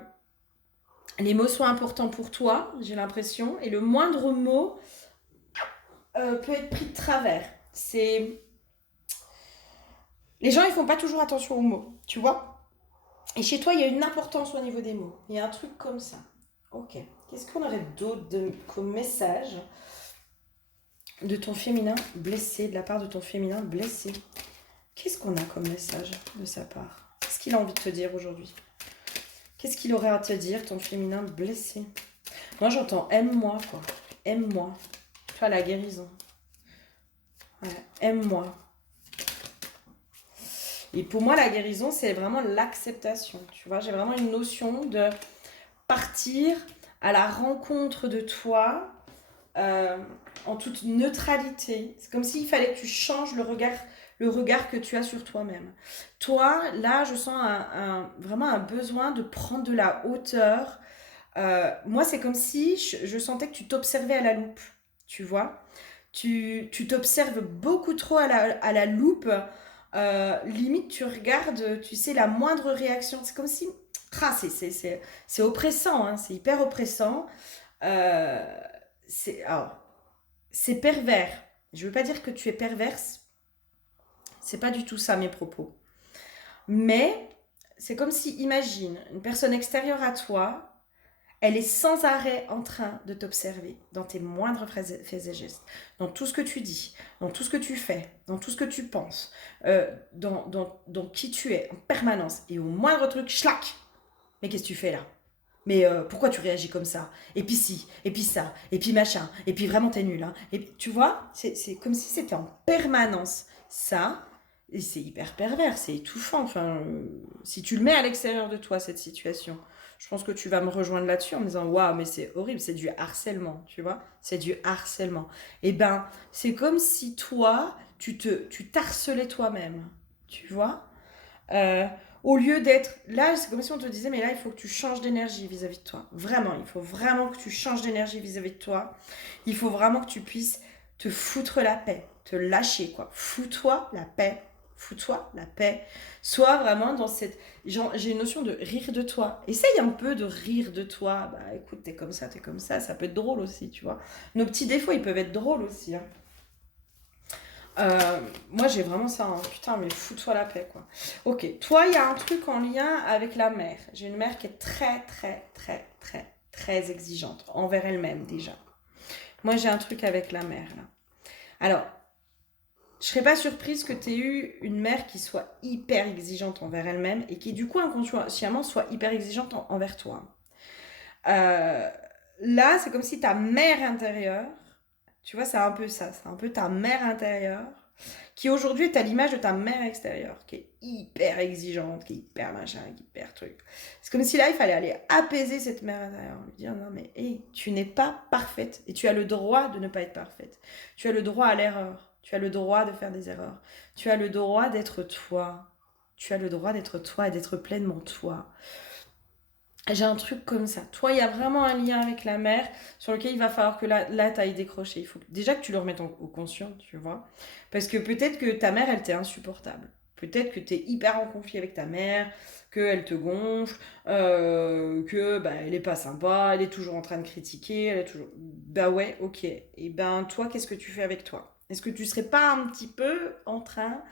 les mots sont importants pour toi, j'ai l'impression, et le moindre mot peut être pris de travers. C'est les gens ils font pas toujours attention aux mots, tu vois. Et chez toi il y a une importance au niveau des mots. Il y a un truc comme ça. Ok. Qu'est-ce qu'on aurait d'autre comme message de ton féminin blessé, de la part de ton féminin blessé? Qu'est-ce qu'on a comme message de sa part? Qu'est-ce qu'il a envie de te dire aujourd'hui? Qu'est-ce qu'il aurait à te dire, ton féminin blessé? Moi, j'entends aime-moi, quoi. Aime-moi. Tu vois, la guérison. Ouais, aime-moi. Et pour moi, la guérison, c'est vraiment l'acceptation. Tu vois, j'ai vraiment une notion de partir à la rencontre de toi euh, en toute neutralité. C'est comme s'il fallait que tu changes le regard que tu as sur toi-même. Toi, là, je sens vraiment un besoin de prendre de la hauteur. Moi, c'est comme si je sentais que tu t'observais à la loupe, tu vois. Tu t'observes beaucoup trop à la loupe. Limite, tu regardes, tu sais, la moindre réaction. C'est comme si... Ah, c'est oppressant, hein, c'est hyper oppressant. Euh, alors, c'est pervers. Je veux pas dire que tu es perverse. C'est pas du tout ça mes propos. Mais c'est comme si, imagine, une personne extérieure à toi, elle est sans arrêt en train de t'observer dans tes moindres faits et gestes, dans tout ce que tu dis, dans tout ce que tu fais, dans tout ce que tu penses, dans qui tu es en permanence. Et au moindre truc, schlac. Mais qu'est-ce que tu fais là? Mais pourquoi tu réagis comme ça? Et puis si, et puis ça, et puis machin, et puis vraiment t'es nul. Hein. Et tu vois, c'est comme si c'était en permanence ça, et c'est hyper pervers, c'est étouffant. Enfin, si tu le mets à l'extérieur de toi, cette situation, je pense que tu vas me rejoindre là-dessus en me disant waouh, mais c'est horrible, c'est du harcèlement, tu vois? C'est du harcèlement. Et ben, c'est comme si toi, tu t'harcelais toi-même, tu vois? Euh, Au lieu d'être là, c'est comme si on te disait, mais là, il faut que tu changes d'énergie vis-à-vis de toi. Vraiment, il faut vraiment que tu changes d'énergie vis-à-vis de toi. Il faut vraiment que tu puisses te foutre la paix, te lâcher, quoi. Fous-toi la paix. Fous-toi la paix. Sois vraiment dans cette. Genre, j'ai une notion de rire de toi. Essaye un peu de rire de toi. Bah écoute, t'es comme ça peut être drôle aussi, tu vois. Nos petits défauts, ils peuvent être drôles aussi. Hein. Moi, j'ai vraiment ça. Hein. Putain, mais fous-toi la paix, quoi. Ok, toi, il y a un truc en lien avec la mère. J'ai une mère qui est très, très, très, très, très exigeante envers elle-même, déjà. Moi, j'ai un truc avec la mère, là. Alors, je serais pas surprise que tu aies eu une mère qui soit hyper exigeante envers elle-même et qui, du coup, inconsciemment, soit hyper exigeante envers toi. Euh, Là, c'est comme si ta mère intérieure, tu vois, c'est un peu ça, c'est un peu ta mère intérieure qui aujourd'hui est à l'image de ta mère extérieure, qui est hyper exigeante, qui est hyper machin, qui est hyper truc. C'est comme si là, il fallait aller apaiser cette mère intérieure, lui dire non mais hey, tu n'es pas parfaite et tu as le droit de ne pas être parfaite. Tu as le droit à l'erreur, tu as le droit de faire des erreurs, tu as le droit d'être toi. Tu as le droit d'être toi et d'être pleinement toi. J'ai un truc comme ça. Toi, il y a vraiment un lien avec la mère sur lequel il va falloir que là tu ailles décrocher. Il faut déjà que tu le remettes au conscient, tu vois. Parce que peut-être que ta mère, elle t'est insupportable. Peut-être que tu es hyper en conflit avec ta mère, qu'elle te gonfle, que bah, elle est pas sympa, elle est toujours en train de critiquer, elle est toujours... Bah ouais, ok. Et ben toi, qu'est-ce que tu fais avec toi? Est-ce que tu serais pas un petit peu en train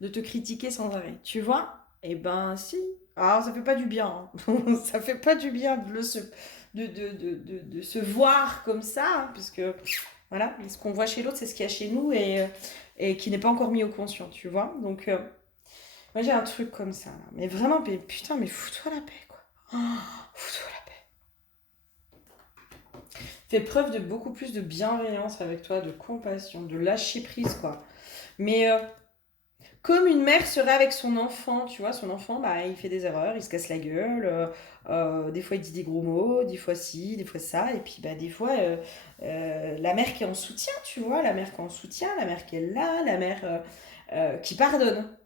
de te critiquer sans arrêt. Tu vois? Eh ben si. Alors ça fait pas du bien. Hein. Ça fait pas du bien de se voir comme ça, hein, puisque voilà, ce qu'on voit chez l'autre, c'est ce qu'il y a chez nous et qui n'est pas encore mis au conscient, tu vois? Donc moi j'ai un truc comme ça. Là. Mais vraiment, mais, putain, mais fous-toi la paix, quoi. Oh, fous-toi la paix. Fais preuve de beaucoup plus de bienveillance avec toi, de compassion, de lâcher prise, quoi. Mais comme une mère serait avec son enfant, tu vois, son enfant, bah, il fait des erreurs, il se casse la gueule, des fois il dit des gros mots, des fois ci, des fois ça, et puis bah, des fois, la mère qui est en soutien, tu vois, la mère qui est en soutien, la mère qui est là, la mère qui pardonne.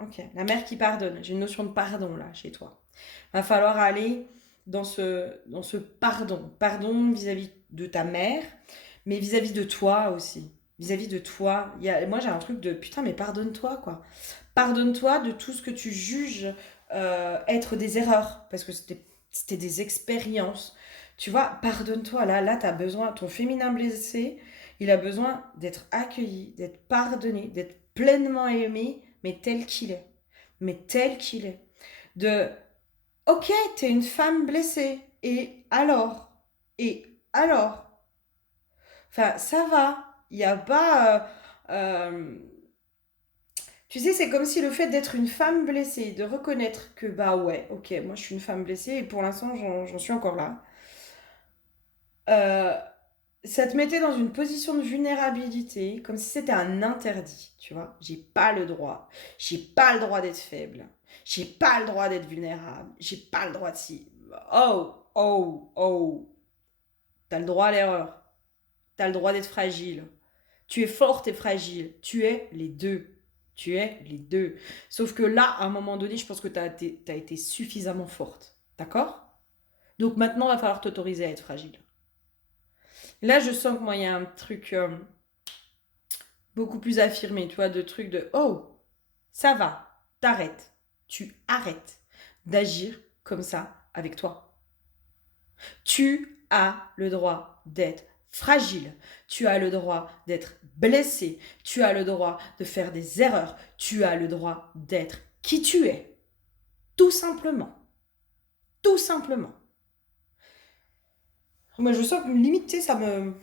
Ok, la mère qui pardonne, j'ai une notion de pardon là, chez toi. Va falloir aller dans ce pardon, pardon vis-à-vis de ta mère, mais vis-à-vis de toi aussi. Vis-à-vis de toi. Moi, j'ai un truc de putain, mais pardonne-toi, quoi. Pardonne-toi de tout ce que tu juges être des erreurs, parce que c'était des expériences. Tu vois, pardonne-toi. Là, tu as besoin, ton féminin blessé, il a besoin d'être accueilli, d'être pardonné, d'être pleinement aimé, mais tel qu'il est. Mais tel qu'il est. De, ok, t'es une femme blessée. Et alors? Et alors? Enfin, ça va. Il n'y a pas. Tu sais, c'est comme si le fait d'être une femme blessée, de reconnaître que, bah ouais, ok, moi je suis une femme blessée et pour l'instant j'en suis encore là, euh, ça te mettait dans une position de vulnérabilité, comme si c'était un interdit, tu vois. J'ai pas le droit. J'ai pas le droit d'être faible. J'ai pas le droit d'être vulnérable. J'ai pas le droit de si. Oh, oh, oh. T'as le droit à l'erreur. tu as le droit d'être fragile. Tu es forte et fragile. Tu es les deux. Tu es les deux. Sauf que là, à un moment donné, je pense que tu as été suffisamment forte. D'accord? Donc maintenant, il va falloir t'autoriser à être fragile. Là, je sens que moi, il y a un truc beaucoup plus affirmé, tu vois, de trucs de oh, ça va, t'arrêtes. Tu arrêtes d'agir comme ça avec toi. Tu as le droit d'être fragile. Tu as le droit d'être blessé. Tu as le droit de faire des erreurs. Tu as le droit d'être qui tu es. Tout simplement. Tout simplement. Moi, je sens que limite, tu sais, ça me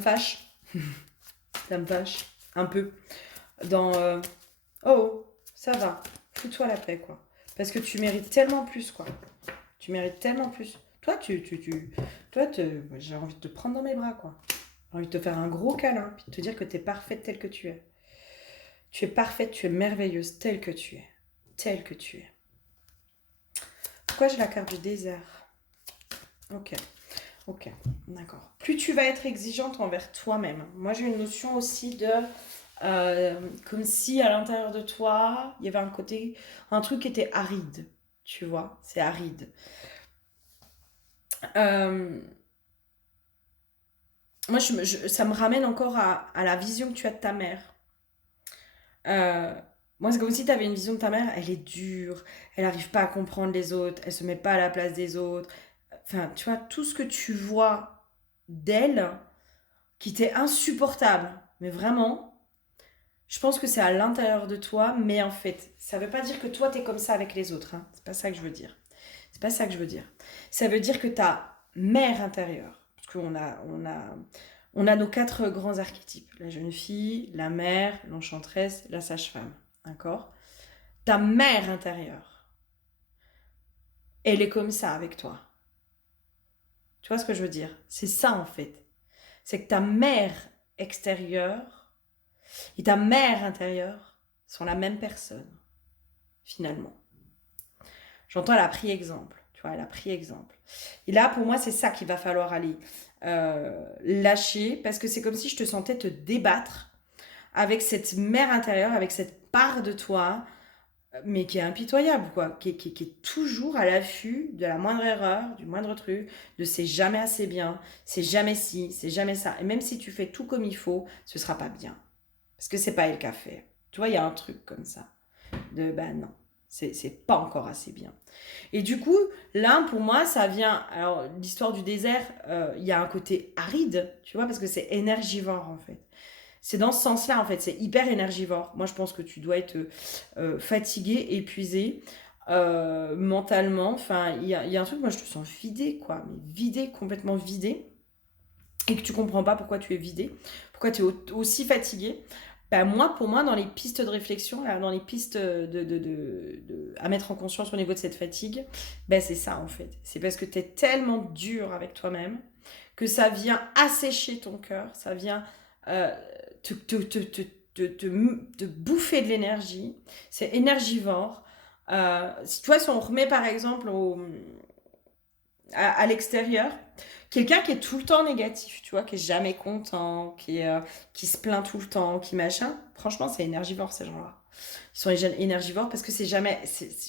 fâche. Ça me fâche un peu. Dans oh, ça va. Fous-toi la paix, quoi. Parce que tu mérites tellement plus, quoi. Tu mérites tellement plus. Toi, j'ai envie de te prendre dans mes bras, quoi. J'ai envie de te faire un gros câlin, puis de te dire que tu es parfaite telle que tu es. Tu es parfaite, tu es merveilleuse telle que tu es. Telle que tu es. Pourquoi j'ai la carte du désert? Ok, d'accord. Plus tu vas être exigeante envers toi-même. Moi, j'ai une notion aussi de... comme si à l'intérieur de toi, il y avait un truc qui était aride. Tu vois, c'est aride. Moi, ça me ramène encore à la vision que tu as de ta mère. Moi, c'est comme si tu avais une vision de ta mère, elle est dure, elle n'arrive pas à comprendre les autres, elle se met pas à la place des autres. Enfin, tu vois, tout ce que tu vois d'elle, qui t'est insupportable, mais vraiment, je pense que c'est à l'intérieur de toi, mais en fait, ça veut pas dire que toi, t'es comme ça avec les autres. Hein. C'est pas ça que je veux dire. C'est pas ça que je veux dire. Ça veut dire que ta mère intérieure, parce on a nos 4 grands archétypes. La jeune fille, la mère, l'enchanteresse, la sage-femme. D'accord? Ta mère intérieure, elle est comme ça avec toi. Tu vois ce que je veux dire? C'est ça en fait. C'est que ta mère extérieure et ta mère intérieure sont la même personne, finalement. J'entends, elle a pris exemple. Tu vois, elle a pris exemple. Et là, pour moi, c'est ça qu'il va falloir aller lâcher, parce que c'est comme si je te sentais te débattre avec cette mère intérieure, avec cette part de toi, mais qui est impitoyable, quoi, qui est toujours à l'affût de la moindre erreur, du moindre truc, de c'est jamais assez bien, c'est jamais ci, c'est jamais ça. Et même si tu fais tout comme il faut, ce sera pas bien. Parce que c'est pas elle qui a fait. Tu vois, il y a un truc comme ça. De bah non, c'est pas encore assez bien. Et du coup, là, pour moi, ça vient. Alors, l'histoire du désert, il y a un côté aride, tu vois, parce que c'est énergivore, en fait. C'est dans ce sens-là, en fait, c'est hyper énergivore. Moi, je pense que tu dois être fatigué, épuisé, mentalement. Enfin, il y a un truc, moi, je te sens vidé, quoi. Mais vidé, complètement vidé. Et que tu comprends pas pourquoi tu es vidé, pourquoi tu es aussi fatigué. Bah, moi, pour moi, dans les pistes de réflexion, là, dans les pistes à mettre en conscience au niveau de cette fatigue, bah, c'est ça, en fait. C'est parce que tu es tellement dur avec toi-même que ça vient assécher ton cœur, ça vient euh, te bouffer de l'énergie. C'est énergivore. Si toi, si on remet par exemple à l'extérieur, quelqu'un qui est tout le temps négatif, tu vois, qui est jamais content, qui se plaint tout le temps, qui machin, franchement, c'est énergivore ces gens-là. Ils sont énergivores parce que c'est jamais.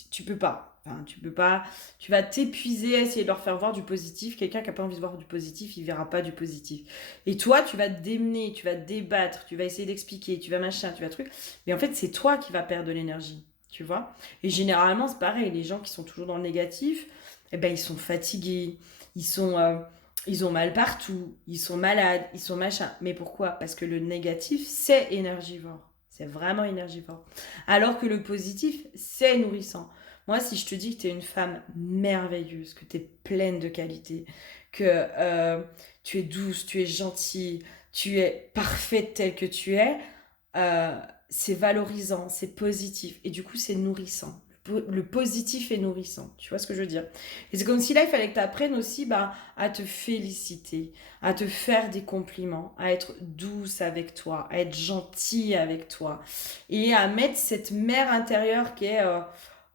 Tu peux pas. Enfin, tu peux pas. Tu vas t'épuiser à essayer de leur faire voir du positif. Quelqu'un qui n'a pas envie de voir du positif, il verra pas du positif. Et toi, tu vas te démener, tu vas te débattre, tu vas essayer d'expliquer, tu vas machin, tu vas truc. Mais en fait, c'est toi qui vas perdre de l'énergie. Tu vois? Et généralement, c'est pareil. Les gens qui sont toujours dans le négatif, eh ben, ils sont fatigués. Ils ont mal partout. Ils sont malades. Ils sont machin. Mais pourquoi? Parce que le négatif, c'est énergivore. C'est vraiment énergivore. Alors que le positif, c'est nourrissant. Moi, si je te dis que tu es une femme merveilleuse, que tu es pleine de qualités, que tu es douce, tu es gentille, tu es parfaite telle que tu es, euh, c'est valorisant, c'est positif. Et du coup, c'est nourrissant. Le positif est nourrissant. Tu vois ce que je veux dire? Et c'est comme si là, il fallait que tu apprennes aussi à te féliciter, à te faire des compliments, à être douce avec toi, à être gentille avec toi. Et à mettre cette mère intérieure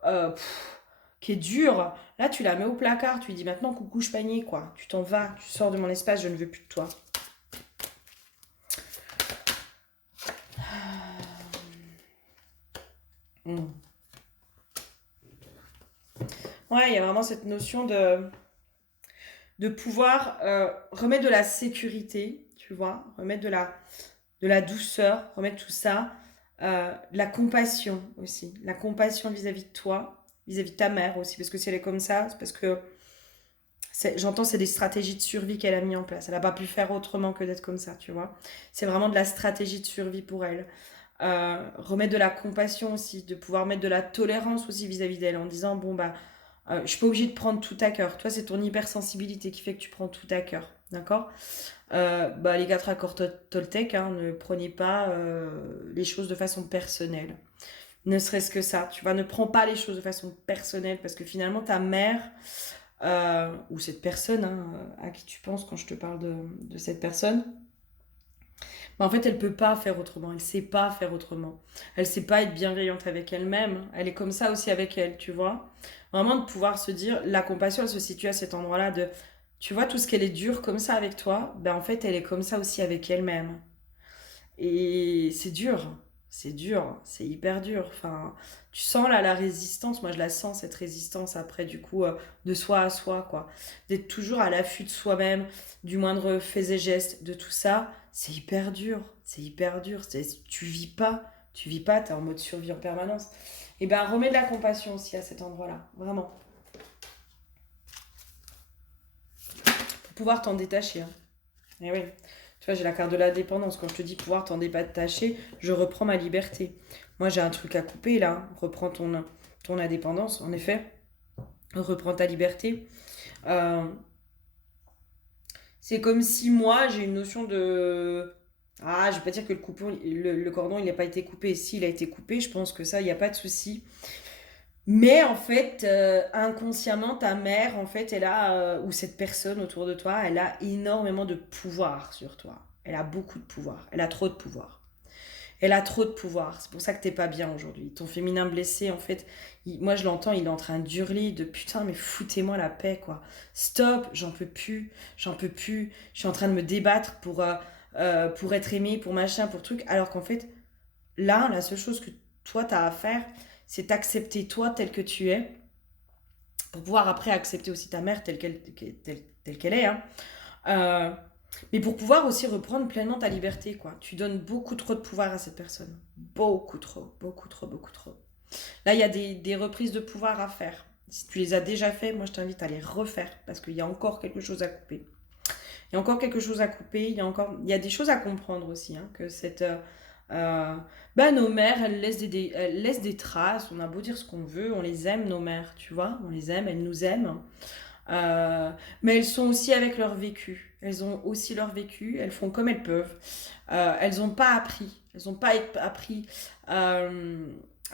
euh, qui est dure, Là, tu la mets au placard, tu lui dis maintenant coucou panier, quoi. Tu t'en vas, tu sors de mon espace, je ne veux plus de toi. Hmm. Ouais, il y a vraiment cette notion de pouvoir remettre de la sécurité, tu vois, remettre de la douceur, remettre tout ça, de la compassion aussi, la compassion vis-à-vis de toi, vis-à-vis de ta mère aussi, parce que si elle est comme ça, c'est parce que j'entends c'est des stratégies de survie qu'elle a mis en place. Elle n'a pas pu faire autrement que d'être comme ça, tu vois. C'est vraiment de la stratégie de survie pour elle. Remettre de la compassion aussi, de pouvoir mettre de la tolérance aussi vis-à-vis d'elle en disant bon bah je suis pas obligée de prendre tout à cœur. Toi c'est ton hypersensibilité qui fait que tu prends tout à cœur, d'accord. Bah les 4 accords Toltec, hein, ne prenez pas les choses de façon personnelle. Ne serait-ce que ça, tu vois, ne prends pas les choses de façon personnelle parce que finalement ta mère ou cette personne hein, à qui tu penses quand je te parle de cette personne, bah, en fait, elle peut pas faire autrement. Elle sait pas faire autrement. Elle sait pas être bienveillante avec elle-même. Elle est comme ça aussi avec elle, tu vois. Vraiment de pouvoir se dire, la compassion, elle se situe à cet endroit-là de, tu vois, tout ce qu'elle est dure comme ça avec toi, ben en fait, elle est comme ça aussi avec elle-même. Et c'est dur, c'est hyper dur. Enfin, tu sens là la résistance, moi je la sens cette résistance après du coup de soi à soi quoi. D'être toujours à l'affût de soi-même, du moindre fait et geste, de tout ça, c'est hyper dur, c'est hyper dur. Tu vis pas, t'es en mode survie en permanence. Et ben remets de la compassion aussi à cet endroit-là, vraiment, pour pouvoir t'en détacher. Hein. Et oui. Tu vois, j'ai la carte de la dépendance. Quand je te dis pouvoir t'en détacher, je reprends ma liberté. Moi, j'ai un truc à couper là. Reprends ton indépendance, en effet. Reprends ta liberté. Euh, c'est comme si moi, j'ai une notion de... Ah, je vais pas dire que le cordon, il n'a pas été coupé. Si, il a été coupé, je pense que ça, il n'y a pas de souci. Mais en fait, inconsciemment, ta mère, en fait, elle a, ou cette personne autour de toi, elle a énormément de pouvoir sur toi. Elle a beaucoup de pouvoir. Elle a trop de pouvoir. Elle a trop de pouvoir. C'est pour ça que t'es pas bien aujourd'hui. Ton féminin blessé, en fait, moi je l'entends, il est en train d'hurler de putain, mais foutez-moi la paix, quoi. Stop, j'en peux plus, j'en peux plus. Je suis en train de me débattre pour être aimé, pour machin, pour truc. Alors qu'en fait, là, la seule chose que toi t'as à faire, c'est t'accepter toi tel que tu es, pour pouvoir après accepter aussi ta mère telle qu'elle est. Hein. Euh, mais pour pouvoir aussi reprendre pleinement ta liberté, quoi. Tu donnes beaucoup trop de pouvoir à cette personne. Beaucoup trop, beaucoup trop, beaucoup trop. Là, il y a des reprises de pouvoir à faire. Si tu les as déjà fait, moi je t'invite à les refaire parce qu'il y a encore quelque chose à couper. Il y a encore quelque chose à couper, il y a des choses à comprendre aussi, hein, que nos mères, elles laissent des traces, on a beau dire ce qu'on veut, on les aime, nos mères, tu vois, on les aime, elles nous aiment. Mais elles sont aussi avec leur vécu. Elles ont aussi leur vécu, elles font comme elles peuvent. Elles n'ont pas appris. Elles n'ont pas appris à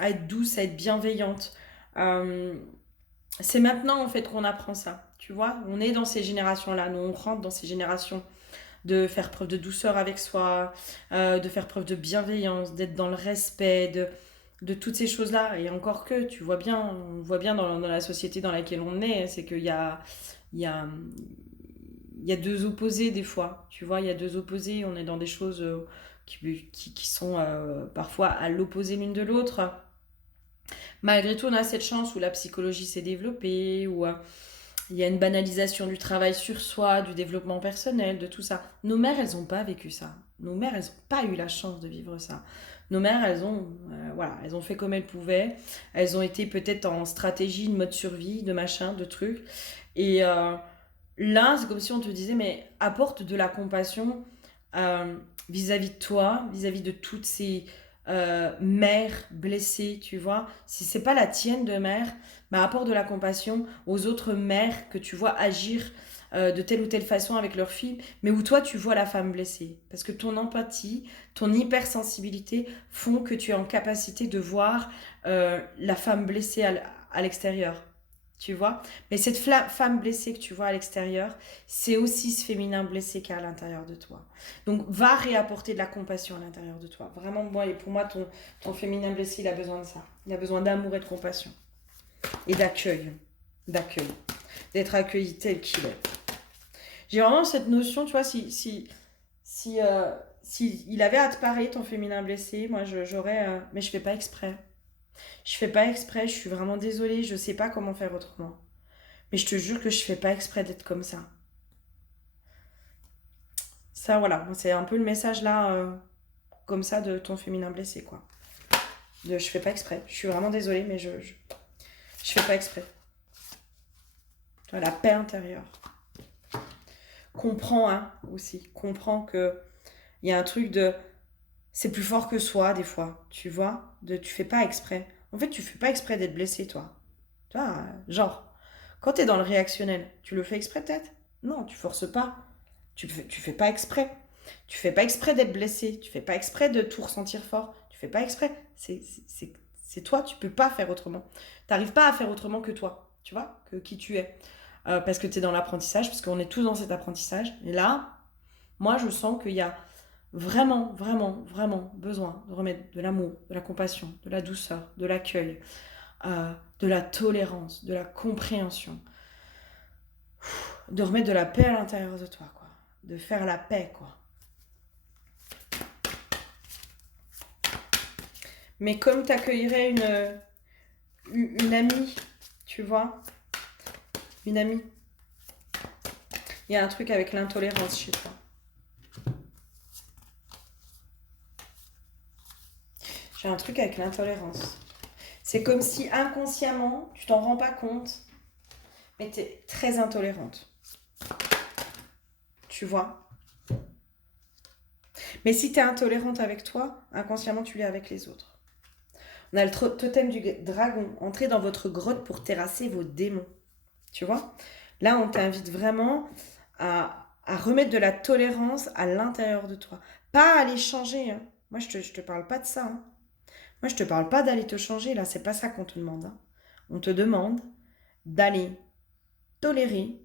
être douces, à être bienveillantes. Euh, c'est maintenant en fait qu'on apprend ça. Tu vois, on est dans ces générations-là, nous on rentre dans ces générations de faire preuve de douceur avec soi, de faire preuve de bienveillance, d'être dans le respect, de toutes ces choses-là. Et encore que, tu vois bien, on voit bien dans la société dans laquelle on est, c'est qu'il il y a, il y a deux opposés des fois. Tu vois, il y a deux opposés. On est dans des choses qui sont parfois à l'opposé l'une de l'autre. Malgré tout, on a cette chance où la psychologie s'est développée, où il y a une banalisation du travail sur soi, du développement personnel, de tout ça. Nos mères, elles n'ont pas vécu ça. Nos mères, elles n'ont pas eu la chance de vivre ça. Nos mères, elles ont fait comme elles pouvaient. Elles ont été peut-être en stratégie, de mode survie, de machin, de trucs. Et là, c'est comme si on te disait, mais apporte de la compassion euh, vis-à-vis de toi, vis-à-vis de toutes ces mères blessées, tu vois. Si c'est pas la tienne de mère, bah, apporte de la compassion aux autres mères que tu vois agir de telle ou telle façon avec leur fille, mais où toi tu vois la femme blessée. Parce que ton empathie, ton hypersensibilité font que tu es en capacité de voir la femme blessée à l'extérieur. Tu vois. Mais cette femme blessée que tu vois à l'extérieur, c'est aussi ce féminin blessé qu'il y a à l'intérieur de toi. Donc, va réapporter de la compassion à l'intérieur de toi. Vraiment, moi, et pour moi, ton féminin blessé, il a besoin de ça. Il a besoin d'amour et de compassion. Et d'accueil. d'accueil, d'être accueilli tel qu'il est. J'ai vraiment cette notion, tu vois, si il avait à te parler, ton féminin blessé, moi j'aurais... mais je fais pas exprès. Je fais pas exprès, je suis vraiment désolée, je sais pas comment faire autrement. Mais je te jure que je fais pas exprès d'être comme ça. Ça, voilà, c'est un peu le message là, comme ça, de ton féminin blessé, quoi. Je fais pas exprès. Je suis vraiment désolée, mais je fais pas exprès. Tu vois, la paix intérieure. Comprends, hein, aussi. Comprends que il y a un truc de... C'est plus fort que soi, des fois. Tu vois, tu fais pas exprès. En fait, tu fais pas exprès d'être blessé, toi. Tu vois, genre, quand t'es dans le réactionnel, tu le fais exprès, peut-être? Non, tu forces pas. Tu fais pas exprès. Tu fais pas exprès d'être blessé. Tu fais pas exprès de tout ressentir fort. Tu fais pas exprès. C'est toi, tu peux pas faire autrement. T'arrives pas à faire autrement que toi, tu vois, que qui tu es. Parce que tu es dans l'apprentissage, parce qu'on est tous dans cet apprentissage. Et là, moi, je sens qu'il y a vraiment, vraiment, vraiment besoin de remettre de l'amour, de la compassion, de la douceur, de l'accueil, de la tolérance, de la compréhension, de remettre de la paix à l'intérieur de toi, quoi. De faire la paix, quoi. Mais comme tu accueillerais une amie, tu vois, une amie, il y a un truc avec l'intolérance chez toi. J'ai un truc avec l'intolérance. C'est comme si inconsciemment, tu t'en rends pas compte, mais tu es très intolérante. Tu vois? Mais si tu es intolérante avec toi, inconsciemment, tu l'es avec les autres. On a le totem du dragon. Entrez dans votre grotte pour terrasser vos démons. Tu vois? Là, on t'invite vraiment à remettre de la tolérance à l'intérieur de toi. Pas à aller changer. Hein. Moi, je te parle pas de ça. Hein. Moi, je te parle pas d'aller te changer. Là, c'est pas ça qu'on te demande. Hein. On te demande d'aller tolérer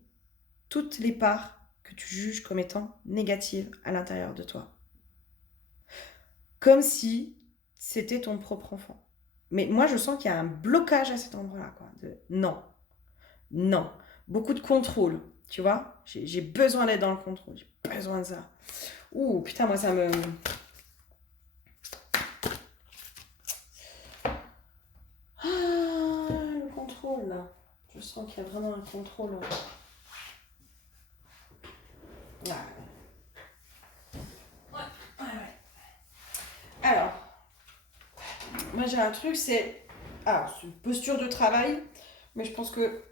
toutes les parts que tu juges comme étant négatives à l'intérieur de toi. Comme si c'était ton propre enfant. Mais moi, je sens qu'il y a un blocage à cet endroit-là. Quoi. Non, non. Beaucoup de contrôle, tu vois. J'ai besoin d'être dans le contrôle. J'ai besoin de ça. Ouh, putain, moi, ça me... Ah, le contrôle, là. Je sens qu'il y a vraiment un contrôle. Ouais. Alors, moi j'ai un truc, c'est... Alors, c'est une posture de travail, mais je pense que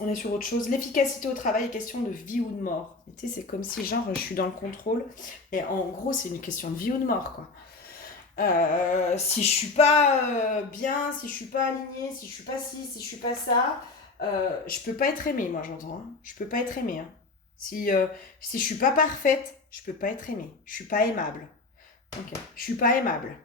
on est sur autre chose. L'efficacité au travail est question de vie ou de mort. Tu sais, c'est comme si, genre, je suis dans le contrôle. Et en gros, c'est une question de vie ou de mort, quoi. Si je suis pas bien, si je suis pas alignée, si je suis pas ci, si je suis pas ça, je peux pas être aimée, moi j'entends. Hein. Je peux pas être aimée. Hein. Si je suis pas parfaite, je peux pas être aimée. Je suis pas aimable. Ok. Je suis pas aimable.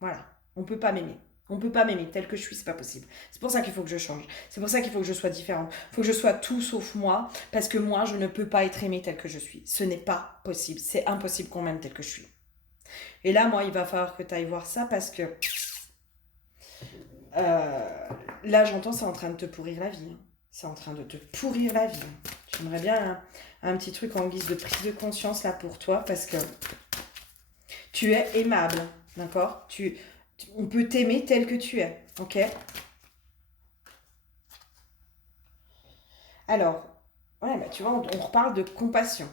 Voilà. On peut pas m'aimer. On peut pas m'aimer tel que je suis, c'est pas possible. C'est pour ça qu'il faut que je change. C'est pour ça qu'il faut que je sois différente. Il faut que je sois tout sauf moi, parce que moi, je ne peux pas être aimée tel que je suis. Ce n'est pas possible. C'est impossible qu'on m'aime tel que je suis. Et là, moi, il va falloir que tu ailles voir ça parce que là, j'entends, c'est en train de te pourrir la vie. Hein. C'est en train de te pourrir la vie. J'aimerais bien un petit truc en guise de prise de conscience là pour toi parce que tu es aimable, d'accord? On peut t'aimer tel que tu es, ok? Alors, ouais, bah, tu vois, on reparle de compassion.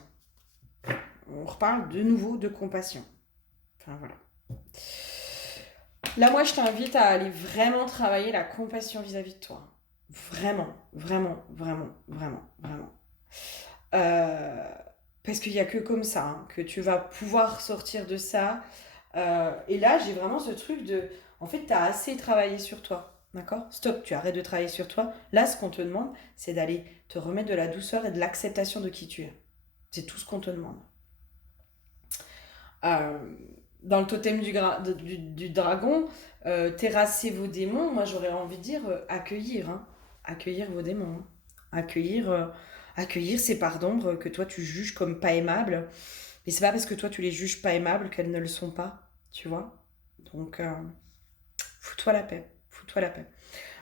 On reparle de nouveau de compassion. Enfin, voilà. Là, moi, je t'invite à aller vraiment travailler la compassion vis-à-vis de toi. Vraiment, vraiment, vraiment, vraiment, vraiment. Euh, Parce qu'il n'y a que comme ça hein, que tu vas pouvoir sortir de ça. Et là, j'ai vraiment ce truc de... En fait, tu as assez travaillé sur toi. D'accord? Stop, tu arrêtes de travailler sur toi. Là, ce qu'on te demande, c'est d'aller te remettre de la douceur et de l'acceptation de qui tu es. C'est tout ce qu'on te demande. Euh, Dans le totem du dragon, terrasser vos démons, moi j'aurais envie de dire accueillir. Hein. Accueillir vos démons. Hein. Accueillir ces parts d'ombre que toi tu juges comme pas aimables. Mais c'est pas parce que toi tu les juges pas aimables qu'elles ne le sont pas. Tu vois? Donc, fous-toi la paix. Fous-toi la paix.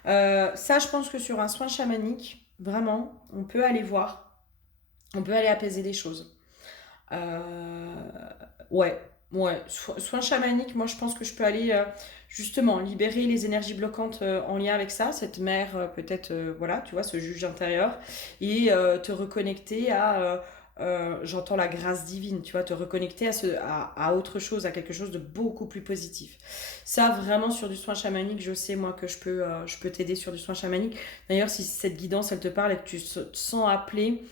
Ça, je pense que sur un soin chamanique, vraiment, on peut aller voir, on peut aller apaiser des choses. Euh, ouais, ouais. Soin chamanique, moi je pense que je peux aller justement libérer les énergies bloquantes en lien avec ça, cette mère peut-être, voilà, tu vois, ce juge intérieur, et te reconnecter j'entends la grâce divine, tu vois, te reconnecter à autre chose, à quelque chose de beaucoup plus positif. Ça, vraiment, sur du soin chamanique, je sais, moi, que je peux t'aider sur du soin chamanique. D'ailleurs, si cette guidance, elle te parle et que tu te sens appelé,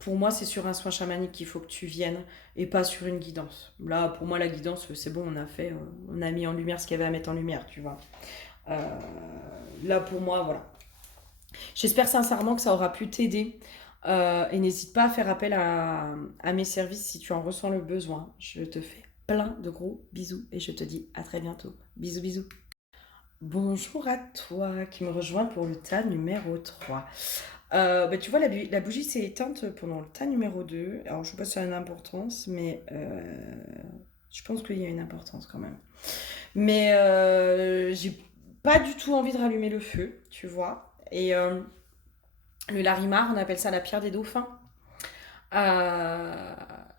pour moi, c'est sur un soin chamanique qu'il faut que tu viennes et pas sur une guidance. Là, pour moi, la guidance, c'est bon, on a mis en lumière ce qu'il y avait à mettre en lumière, tu vois. Euh, Là, pour moi, voilà. J'espère sincèrement que ça aura pu t'aider. Et n'hésite pas à faire appel à mes services si tu en ressens le besoin. Je te fais plein de gros bisous et je te dis à très bientôt. Bisous, bisous. Bonjour à toi qui me rejoins pour le tas numéro 3. Bah, tu vois, la bougie s'est éteinte pendant le tas numéro 2. Alors, je sais pas si ça a une importance, mais je pense qu'il y a une importance quand même. Mais j'ai pas du tout envie de rallumer le feu, tu vois. Et le larimar, on appelle ça la pierre des dauphins. Euh,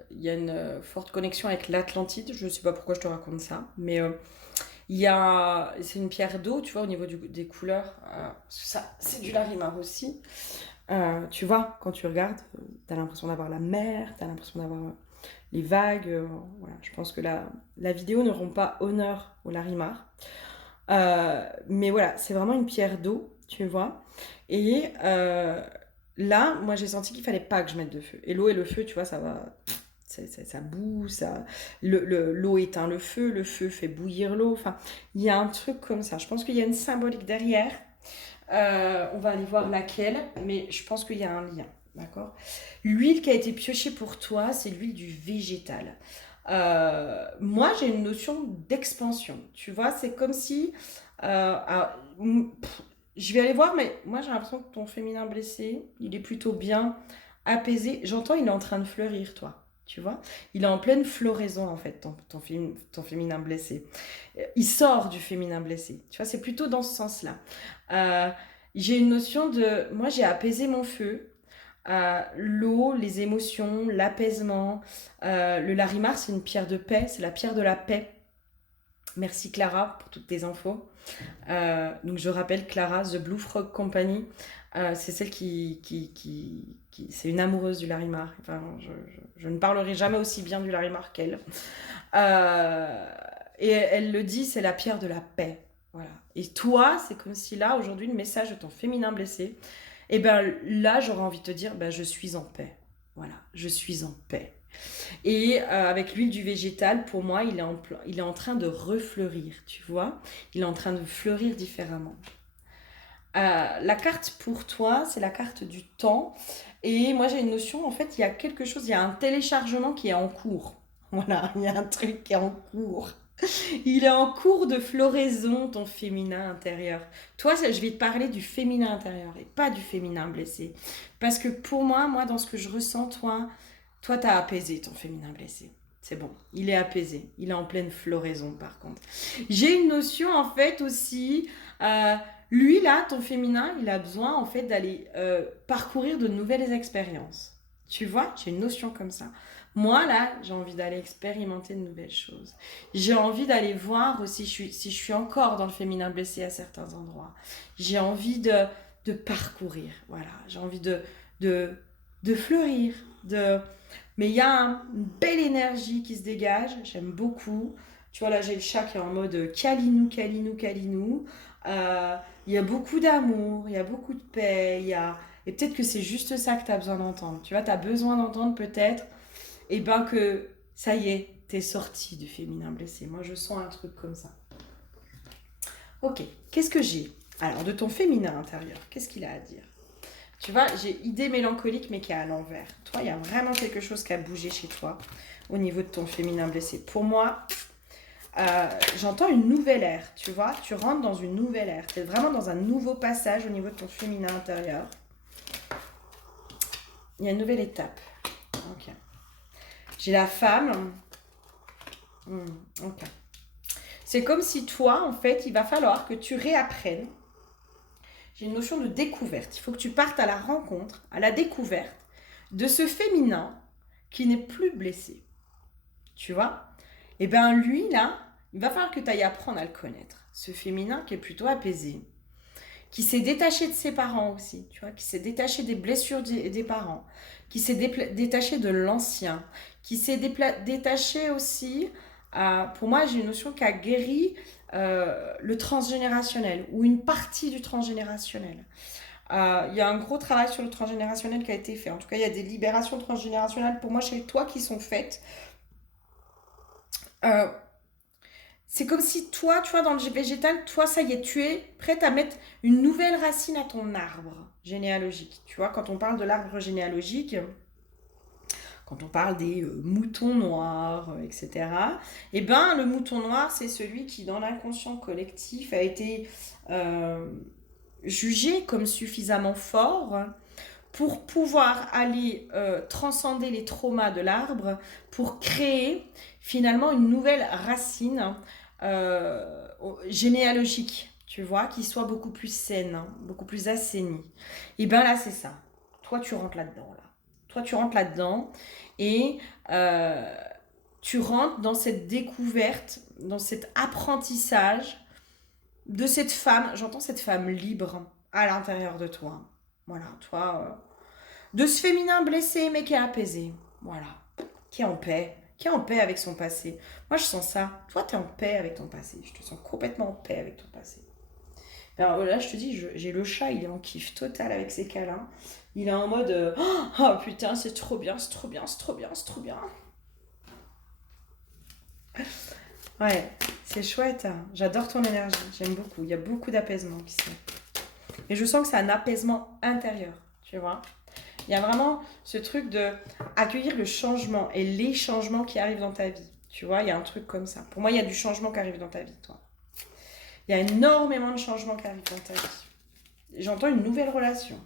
Il y a une forte connexion avec l'Atlantide. Je sais pas pourquoi je te raconte ça, mais c'est une pierre d'eau, tu vois, au niveau des couleurs. Ça, c'est du larimar aussi. Tu vois, quand tu regardes, tu as l'impression d'avoir la mer, tu as l'impression d'avoir les vagues. Voilà. Je pense que la vidéo ne rend pas honneur au Larimar. Mais voilà, c'est vraiment une pierre d'eau, tu vois. Et là, moi, j'ai senti qu'il fallait pas que je mette de feu. Et l'eau et le feu, tu vois, ça va. Ça boue, l'eau éteint le feu fait bouillir l'eau. Enfin, il y a un truc comme ça. Je pense qu'il y a une symbolique derrière. On va aller voir laquelle, mais je pense qu'il y a un lien. D'accord. L'huile qui a été piochée pour toi, c'est l'huile du végétal. Moi, j'ai une notion d'expansion. Tu vois, c'est comme si. Je vais aller voir, mais moi, j'ai l'impression que ton féminin blessé, il est plutôt bien apaisé. J'entends, il est en train de fleurir, toi. Tu vois, il est en pleine floraison, en fait, ton féminin blessé. Il sort du féminin blessé. Tu vois, c'est plutôt dans ce sens-là. Euh, j'ai une notion de. Moi, j'ai apaisé mon feu. L'eau, les émotions, l'apaisement. Le larimar, c'est une pierre de paix, c'est la pierre de la paix. Merci Clara pour toutes tes infos. Donc je rappelle Clara, The Blue Frog Company, c'est celle c'est une amoureuse du larimar. Enfin, je ne parlerai jamais aussi bien du larimar qu'elle. Euh, et elle le dit, c'est la pierre de la paix. Voilà. Et toi, c'est comme si là, aujourd'hui, le message de ton féminin blessé, et ben là, j'aurais envie de te dire, ben, je suis en paix. Voilà, je suis en paix. Et avec l'huile du végétal, pour moi, il est en train de refleurir, tu vois. Il est en train de fleurir différemment. La carte pour toi, c'est la carte du temps. Et moi, j'ai une notion, en fait, il y a quelque chose, il y a un téléchargement qui est en cours. Voilà, il y a un truc qui est en cours. Il est en cours de floraison, ton féminin intérieur. Toi, je vais te parler du féminin intérieur et pas du féminin blessé. Parce que pour moi, dans ce que je ressens, toi, t'as apaisé ton féminin blessé. C'est bon, il est apaisé. Il est en pleine floraison, par contre. J'ai une notion, en fait, aussi. euh, Lui, là, ton féminin, il a besoin, en fait, d'aller parcourir de nouvelles expériences. Tu vois, j'ai une notion comme ça. Moi, là, j'ai envie d'aller expérimenter de nouvelles choses. J'ai envie d'aller voir si je suis encore dans le féminin blessé à certains endroits. J'ai envie de parcourir. Voilà, j'ai envie de, de fleurir. Mais il y a une belle énergie qui se dégage. J'aime beaucoup. Tu vois, là, j'ai le chat qui est en mode câlinou, câlinou, câlinou. Il y a beaucoup d'amour, il y a beaucoup de paix. Et peut-être que c'est juste ça que tu as besoin d'entendre. Tu vois, tu as besoin d'entendre peut-être et ben que ça y est, t'es sorti du féminin blessé. Moi, je sens un truc comme ça. Ok, qu'est-ce que j'ai? Alors, de ton féminin intérieur, qu'est-ce qu'il a à dire? Tu vois, j'ai idée mélancolique, mais qui est à l'envers. Toi, il y a vraiment quelque chose qui a bougé chez toi au niveau de ton féminin blessé. Pour moi, j'entends une nouvelle ère, tu vois. Tu rentres dans une nouvelle ère. Tu es vraiment dans un nouveau passage au niveau de ton féminin intérieur. Il y a une nouvelle étape. Ok. J'ai la femme. Ok. C'est comme si toi, en fait, il va falloir que tu réapprennes j'ai une notion de découverte. Il faut que tu partes à la rencontre, à la découverte de ce féminin qui n'est plus blessé. Tu vois? Et bien lui, là, il va falloir que tu ailles apprendre à le connaître. Ce féminin qui est plutôt apaisé, qui s'est détaché de ses parents aussi, tu vois, qui s'est détaché des blessures des parents, qui s'est détaché de l'ancien, qui s'est détaché aussi, pour moi, j'ai une notion qui a guéri le transgénérationnel ou une partie du transgénérationnel. Il y a un gros travail sur le transgénérationnel qui a été fait. En tout cas, il y a des libérations transgénérationnelles pour moi chez toi qui sont faites. Euh, C'est comme si toi, tu vois, dans le végétal, toi, ça y est, tu es prête à mettre une nouvelle racine à ton arbre généalogique. Tu vois, quand on parle de l'arbre généalogique, quand on parle des moutons noirs, etc., eh ben, le mouton noir, c'est celui qui, dans l'inconscient collectif, a été jugé comme suffisamment fort pour pouvoir aller transcender les traumas de l'arbre, pour créer finalement une nouvelle racine généalogique, tu vois, qui soit beaucoup plus saine, hein, beaucoup plus assainie. Et bien là, c'est ça. Toi, tu rentres là-dedans, là. Toi, tu rentres là-dedans et tu rentres dans cette découverte, dans cet apprentissage de cette femme, j'entends cette femme libre à l'intérieur de toi. Voilà, toi, de ce féminin blessé mais qui est apaisé. Voilà, qui est en paix. Qui est en paix avec son passé. Moi, je sens ça. Toi, tu es en paix avec ton passé. Je te sens complètement en paix avec ton passé. Alors là, je te dis, j'ai le chat, il est en kiff total avec ses câlins. Il est en mode oh putain, c'est trop bien, c'est trop bien, c'est trop bien, c'est trop bien. Ouais, c'est chouette. Hein. J'adore ton énergie. J'aime beaucoup. Il y a beaucoup d'apaisement qui se fait. Et je sens que c'est un apaisement intérieur. Tu vois? Il y a vraiment ce truc de accueillir le changement et les changements qui arrivent dans ta vie. Tu vois, il y a un truc comme ça. Pour moi, il y a du changement qui arrive dans ta vie, toi. Il y a énormément de changements qui arrivent dans ta vie. J'entends une nouvelle relation.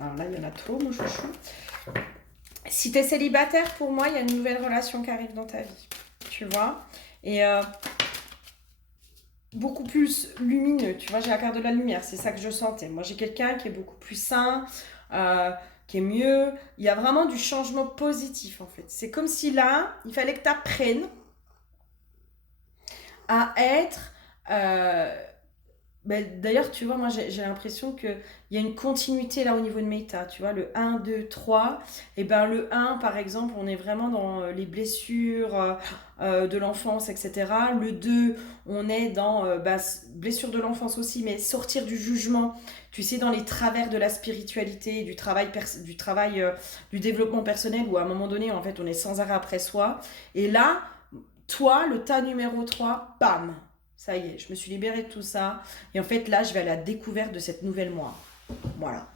Alors là, il y en a trop, mon chouchou. Si tu es célibataire, pour moi, il y a une nouvelle relation qui arrive dans ta vie. Tu vois? Et beaucoup plus lumineux, tu vois, j'ai la carte de la lumière, c'est ça que je sentais. Moi, j'ai quelqu'un qui est beaucoup plus sain, qui est mieux. Il y a vraiment du changement positif, en fait. C'est comme si là, il fallait que tu apprennes à être... d'ailleurs, tu vois, moi, j'ai l'impression qu'il y a une continuité là au niveau de Meta. Tu vois, le 1, 2, 3. Et ben le 1, par exemple, on est vraiment dans les blessures de l'enfance, etc. Le 2, on est dans blessures de l'enfance aussi, mais sortir du jugement. Tu sais, dans les travers de la spiritualité, du travail, du développement personnel, où à un moment donné, en fait, on est sans arrêt après soi. Et là, toi, le tas numéro 3, bam! Ça y est, je me suis libérée de tout ça. Et en fait, là, je vais à la découverte de cette nouvelle moi. Voilà.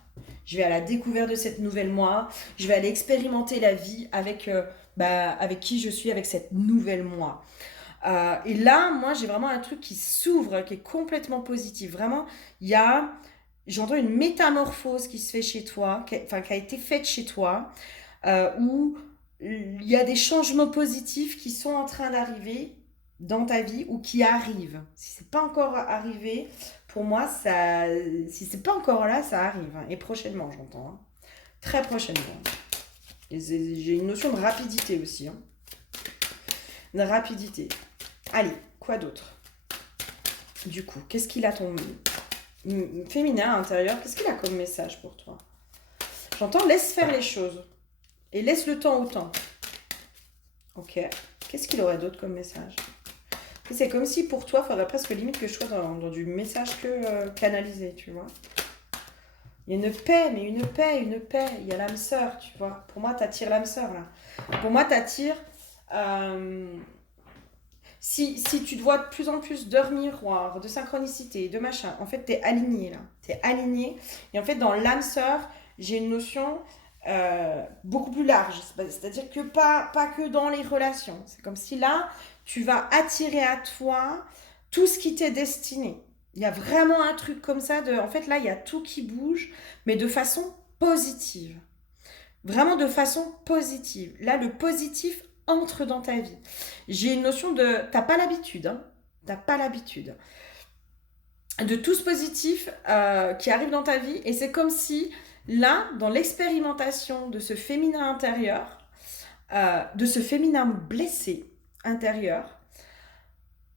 Je vais à la découverte de cette nouvelle moi. Je vais aller expérimenter la vie avec qui je suis, avec cette nouvelle moi. Et là, moi, j'ai vraiment un truc qui s'ouvre, qui est complètement positif. Vraiment, j'entends une métamorphose qui se fait chez toi, qui a été faite chez toi, où il y a des changements positifs qui sont en train d'arriver dans ta vie ou qui arrivent. Si c'est pas encore arrivé, pour moi, si c'est pas encore là, ça arrive. Hein. Et prochainement, j'entends. Hein. Très prochainement. Et j'ai une notion de rapidité aussi. Hein. De rapidité. Allez, quoi d'autre? Du coup, qu'est-ce qu'il a ton féminin à l'intérieur? Qu'est-ce qu'il a comme message pour toi? J'entends laisse faire les choses. Et laisse le temps au temps. Ok. Qu'est-ce qu'il aurait d'autre comme message? C'est comme si pour toi, il faudrait presque limite que je sois dans du message que canalisé, tu vois. Il y a une paix, mais une paix. Il y a l'âme sœur, tu vois. Pour moi, t'attires l'âme sœur, là. Pour moi, t'attires... Si tu te vois de plus en plus d'heures miroirs, de synchronicité, de machin, en fait, t'es aligné, là. T'es aligné. Et en fait, dans l'âme sœur, j'ai une notion... beaucoup plus large, c'est-à-dire que pas que dans les relations. C'est comme si là, tu vas attirer à toi tout ce qui t'est destiné. Il y a vraiment un truc comme ça, en fait là, il y a tout qui bouge, mais de façon positive. Vraiment de façon positive. Là, le positif entre dans ta vie. J'ai une notion de... T'as pas l'habitude, hein. T'as pas l'habitude. de tout ce positif qui arrive dans ta vie. Et c'est comme si, là, dans l'expérimentation de ce féminin intérieur, de ce féminin blessé intérieur,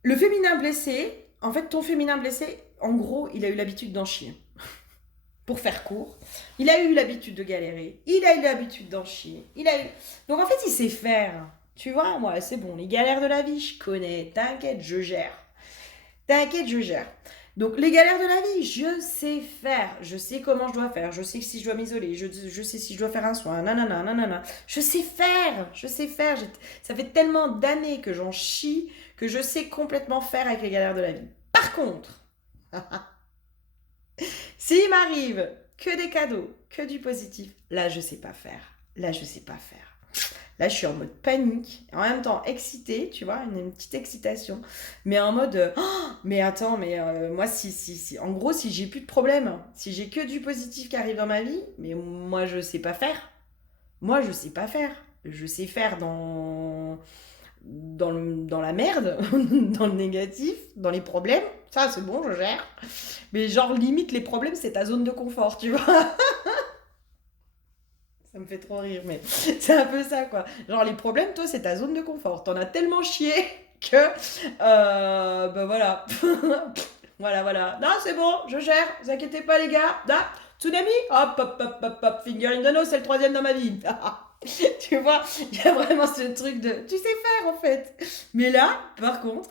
le féminin blessé, en fait, ton féminin blessé, en gros, il a eu l'habitude d'en chier. Pour faire court, il a eu l'habitude de galérer, il a eu l'habitude d'en chier, donc en fait, il sait faire. Tu vois, moi, c'est bon, les galères de la vie, je connais, t'inquiète, je gère. T'inquiète, je gère. Donc les galères de la vie, je sais faire, je sais comment je dois faire, je sais si je dois m'isoler, je sais si je dois faire un soin, nanana, nanana. Je sais faire. Ça fait tellement d'années que j'en chie que je sais complètement faire avec les galères de la vie. Par contre, s'il m'arrive que des cadeaux, que du positif, là je sais pas faire. Là je sais pas faire. Là, je suis en mode panique, en même temps excitée, tu vois, une petite excitation, mais en mode oh, mais attends, mais moi, si, en gros, si j'ai plus de problème, si j'ai que du positif qui arrive dans ma vie, mais moi, je sais pas faire. Moi, je sais pas faire. Je sais faire dans la merde, dans le négatif, dans les problèmes. Ça, c'est bon, je gère. Mais genre, limite, les problèmes, c'est ta zone de confort, tu vois. Ça me fait trop rire, mais c'est un peu ça, quoi. Genre, les problèmes, toi, c'est ta zone de confort. T'en as tellement chié que... ben voilà. Voilà, voilà. Non, c'est bon, je gère. Vous inquiétez pas, les gars. Ah, tsunami. Hop, hop, hop, hop, hop. Finger in the nose, c'est le troisième dans ma vie. Tu vois, il y a vraiment ce truc de... Tu sais faire, en fait. Mais là, par contre...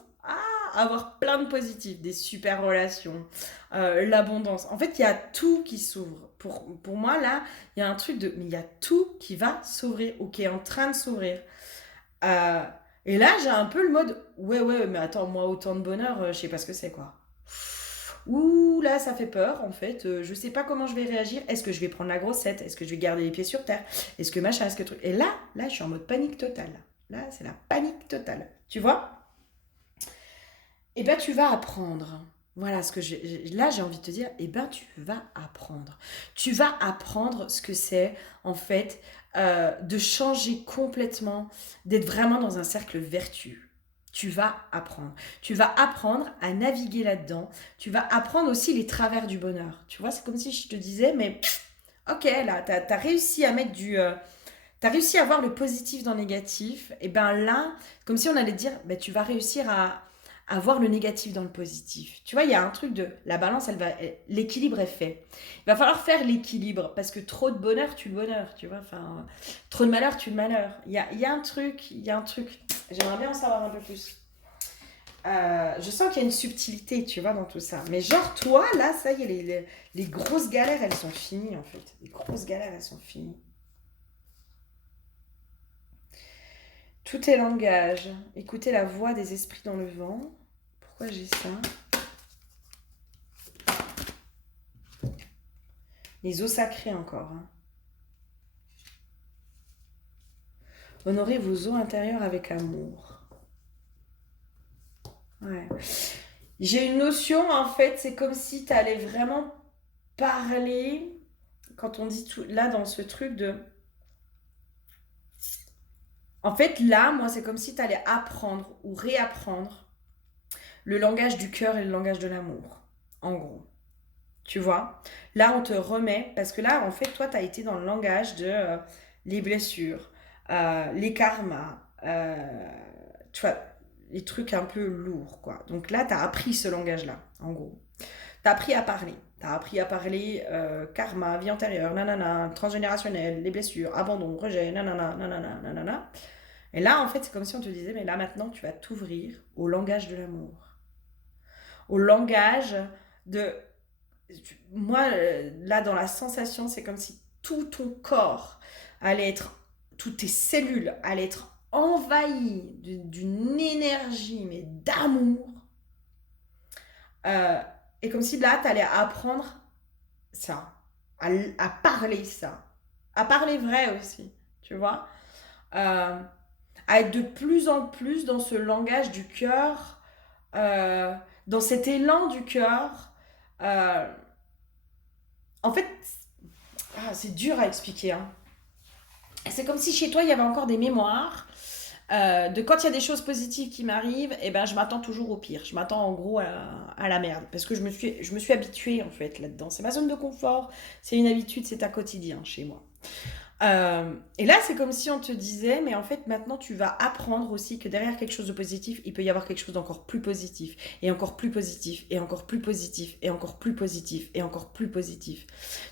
avoir plein de positifs, des super relations, l'abondance. En fait, il y a tout qui s'ouvre. Pour moi, là, il y a un truc de... Mais il y a tout qui va s'ouvrir ou qui est en train de s'ouvrir. Euh, et là, j'ai un peu le mode... Ouais, mais attends, moi, autant de bonheur, je sais pas ce que c'est, quoi. Ouh, là, ça fait peur, en fait. Je sais pas comment je vais réagir. Est-ce que je vais prendre la grossette? Est-ce que je vais garder les pieds sur terre? Est-ce que machin, est-ce que truc... Et là, je suis en mode panique totale. Là, c'est la panique totale. Tu vois? Eh ben, tu vas apprendre. Voilà ce que là, j'ai envie de te dire, eh ben, tu vas apprendre. Tu vas apprendre ce que c'est, en fait, de changer complètement, d'être vraiment dans un cercle vertueux. Tu vas apprendre. Tu vas apprendre à naviguer là-dedans. Tu vas apprendre aussi les travers du bonheur. Tu vois, c'est comme si je te disais, mais ok, là, t'as réussi à mettre du... t'as réussi à voir le positif dans le négatif. Et ben là, comme si on allait dire, ben, tu vas réussir à voir le négatif dans le positif. Tu vois, il y a un truc de la balance, l'équilibre est fait. Il va falloir faire l'équilibre parce que trop de bonheur tue le bonheur, tu vois. Enfin, trop de malheur tue le malheur. Il y a un truc, il y a un truc. J'aimerais bien en savoir un peu plus. Je sens qu'il y a une subtilité, tu vois, dans tout ça. Mais genre, toi, là, ça y est, les grosses galères, elles sont finies, en fait. Les grosses galères, elles sont finies. Tout est langage. Écoutez la voix des esprits dans le vent. Pourquoi j'ai ça? Les eaux sacrées encore. Hein. Honorez vos eaux intérieures avec amour. Ouais. J'ai une notion, en fait, c'est comme si tu allais vraiment parler, quand on dit tout, là, dans ce truc de... En fait, là, moi, c'est comme si tu allais apprendre ou réapprendre le langage du cœur et le langage de l'amour, en gros. Tu vois? Là, on te remet, parce que là, en fait, toi, tu as été dans le langage de les blessures, les karmas, tu vois, les trucs un peu lourds, quoi. Donc là, tu as appris ce langage-là, en gros. Tu as appris à parler. Tu as appris à parler karma, vie antérieure, nanana, transgénérationnel, les blessures, abandon, rejet, nanana, nanana, nanana. Et là, en fait, c'est comme si on te disait, mais là, maintenant, tu vas t'ouvrir au langage de l'amour. Au langage de moi, là, dans la sensation, c'est comme si tout ton corps allait être, toutes tes cellules allaient être envahies d'une énergie, mais d'amour. Euh, et comme si là, tu allais apprendre ça, à parler ça, à parler vrai aussi, tu vois, euh, à être de plus en plus dans ce langage du cœur, dans cet élan du cœur. Euh, En fait, c'est dur à expliquer. Hein. C'est comme si chez toi, il y avait encore des mémoires. De quand il y a des choses positives qui m'arrivent, eh ben, je m'attends toujours au pire. Je m'attends en gros à la merde. Parce que je me suis habituée en fait là-dedans. C'est ma zone de confort, c'est une habitude, c'est un quotidien chez moi. Et là, c'est comme si on te disait, mais en fait, maintenant, tu vas apprendre aussi que derrière quelque chose de positif, il peut y avoir quelque chose d'encore plus positif, et encore plus positif, et encore plus positif, et encore plus positif, et encore plus positif.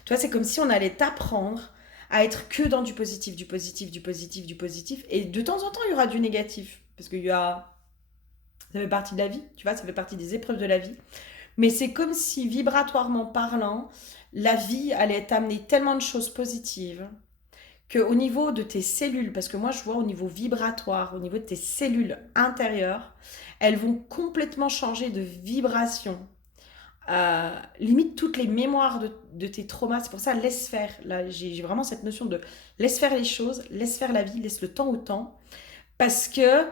Tu vois, c'est comme si on allait t'apprendre à être que dans du positif, du positif, du positif, du positif, et de temps en temps, il y aura du négatif, parce qu'il y a... Ça fait partie de la vie, tu vois, ça fait partie des épreuves de la vie. Mais c'est comme si, vibratoirement parlant, la vie allait t'amener tellement de choses positives qu'au niveau de tes cellules, parce que moi je vois au niveau vibratoire, au niveau de tes cellules intérieures, elles vont complètement changer de vibration. Limite toutes les mémoires de tes traumas, c'est pour ça laisse faire. Là, j'ai vraiment cette notion de laisse faire les choses, laisse faire la vie, laisse le temps au temps. Parce que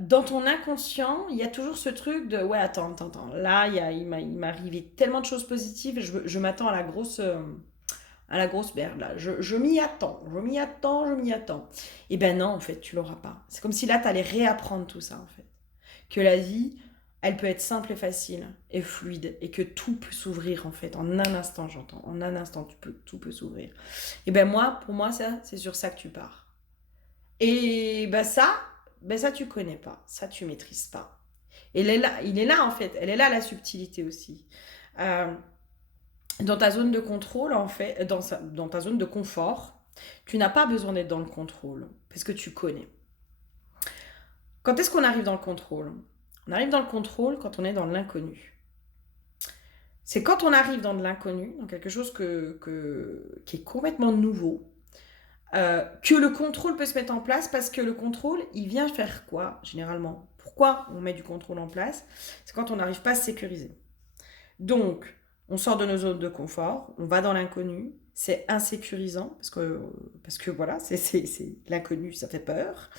dans ton inconscient, il y a toujours ce truc de ouais, attends. Là, il m'est arrivé tellement de choses positives, je m'attends à la grosse merde là. Je m'y attends, je m'y attends, je m'y attends. Et ben non, en fait, tu l'auras pas. C'est comme si là, tu allais réapprendre tout ça, en fait. Que la vie, elle peut être simple et facile et fluide et que tout peut s'ouvrir, en fait. En un instant, j'entends. En un instant, tout peut s'ouvrir. Et ben moi, pour moi, ça, c'est sur ça que tu pars. Et ben ça, tu connais pas. Ça, tu maîtrises pas. Et il est là, en fait. Elle est là, la subtilité aussi. Euh, dans ta zone de contrôle, en fait, dans ta zone de confort, tu n'as pas besoin d'être dans le contrôle, parce que tu connais. Quand est-ce qu'on arrive dans le contrôle? On arrive dans le contrôle quand on est dans l'inconnu. C'est quand on arrive dans de l'inconnu, dans quelque chose qui est complètement nouveau, que le contrôle peut se mettre en place, parce que le contrôle, il vient faire quoi, généralement? Pourquoi on met du contrôle en place? C'est quand on n'arrive pas à se sécuriser. Donc, on sort de nos zones de confort, on va dans l'inconnu, c'est insécurisant, parce que voilà, c'est l'inconnu, ça fait peur.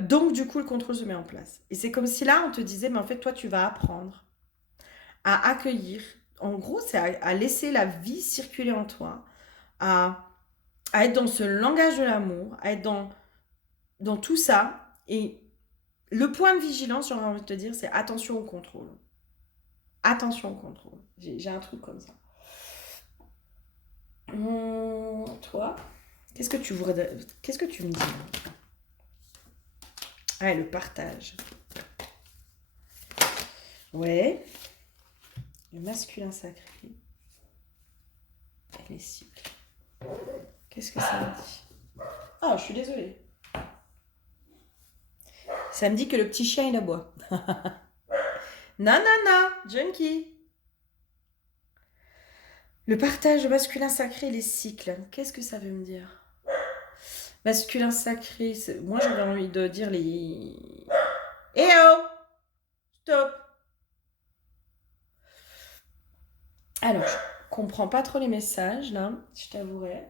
Donc, du coup, le contrôle se met en place. Et c'est comme si là, on te disait, mais en fait, toi, tu vas apprendre à accueillir. En gros, c'est à laisser la vie circuler en toi, à, à être dans ce langage de l'amour, à être dans tout ça. Et le point de vigilance, j'aurais envie de te dire, c'est attention au contrôle. Attention au contrôle. J'ai un truc comme ça. Toi, qu'est-ce que tu me dis? Ah, le partage. Ouais. Le masculin sacré. Et les cycles. Qu'est-ce que ça me dit? Ah, je suis désolée. Ça me dit que le petit chien, il aboie. Non, junkie. Le partage masculin sacré et les cycles. Qu'est-ce que ça veut me dire? Masculin sacré, moi j'aurais envie de dire les... Eh oh! Stop! Alors, je comprends pas trop les messages là, je t'avouerai.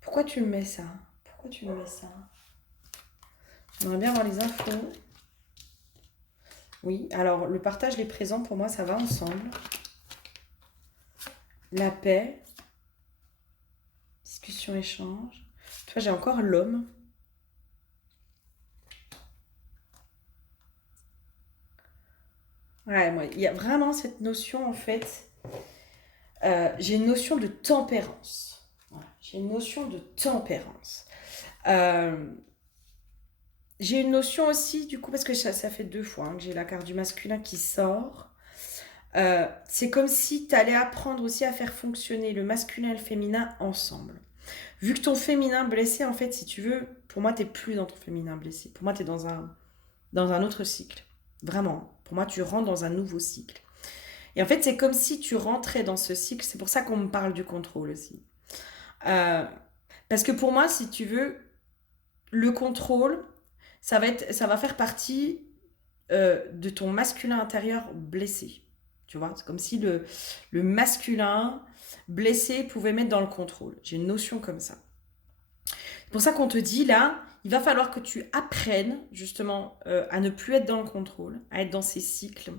Pourquoi tu me mets ça? Pourquoi tu me mets ça? J'aimerais bien avoir les infos. Oui, alors le partage, les présents, pour moi, ça va ensemble. La paix, discussion, échange. Toi, j'ai encore l'homme. Ouais, moi, il y a vraiment cette notion, en fait. J'ai une notion de tempérance. Voilà, j'ai une notion de tempérance. Euh, j'ai une notion aussi, du coup, parce que ça fait 2 fois que j'ai la carte du masculin qui sort. C'est comme si tu allais apprendre aussi à faire fonctionner le masculin et le féminin ensemble. Vu que ton féminin blessé, en fait, si tu veux, pour moi, t'es plus dans ton féminin blessé. Pour moi, t'es dans un autre cycle. Vraiment. Pour moi, tu rentres dans un nouveau cycle. Et en fait, c'est comme si tu rentrais dans ce cycle. C'est pour ça qu'on me parle du contrôle aussi. Euh, Parce que pour moi, si tu veux, le contrôle, ça va faire partie de ton masculin intérieur blessé. Tu vois, c'est comme si le masculin blessé pouvait mettre dans le contrôle. J'ai une notion comme ça. C'est pour ça qu'on te dit là, il va falloir que tu apprennes justement à ne plus être dans le contrôle, à être dans ces cycles.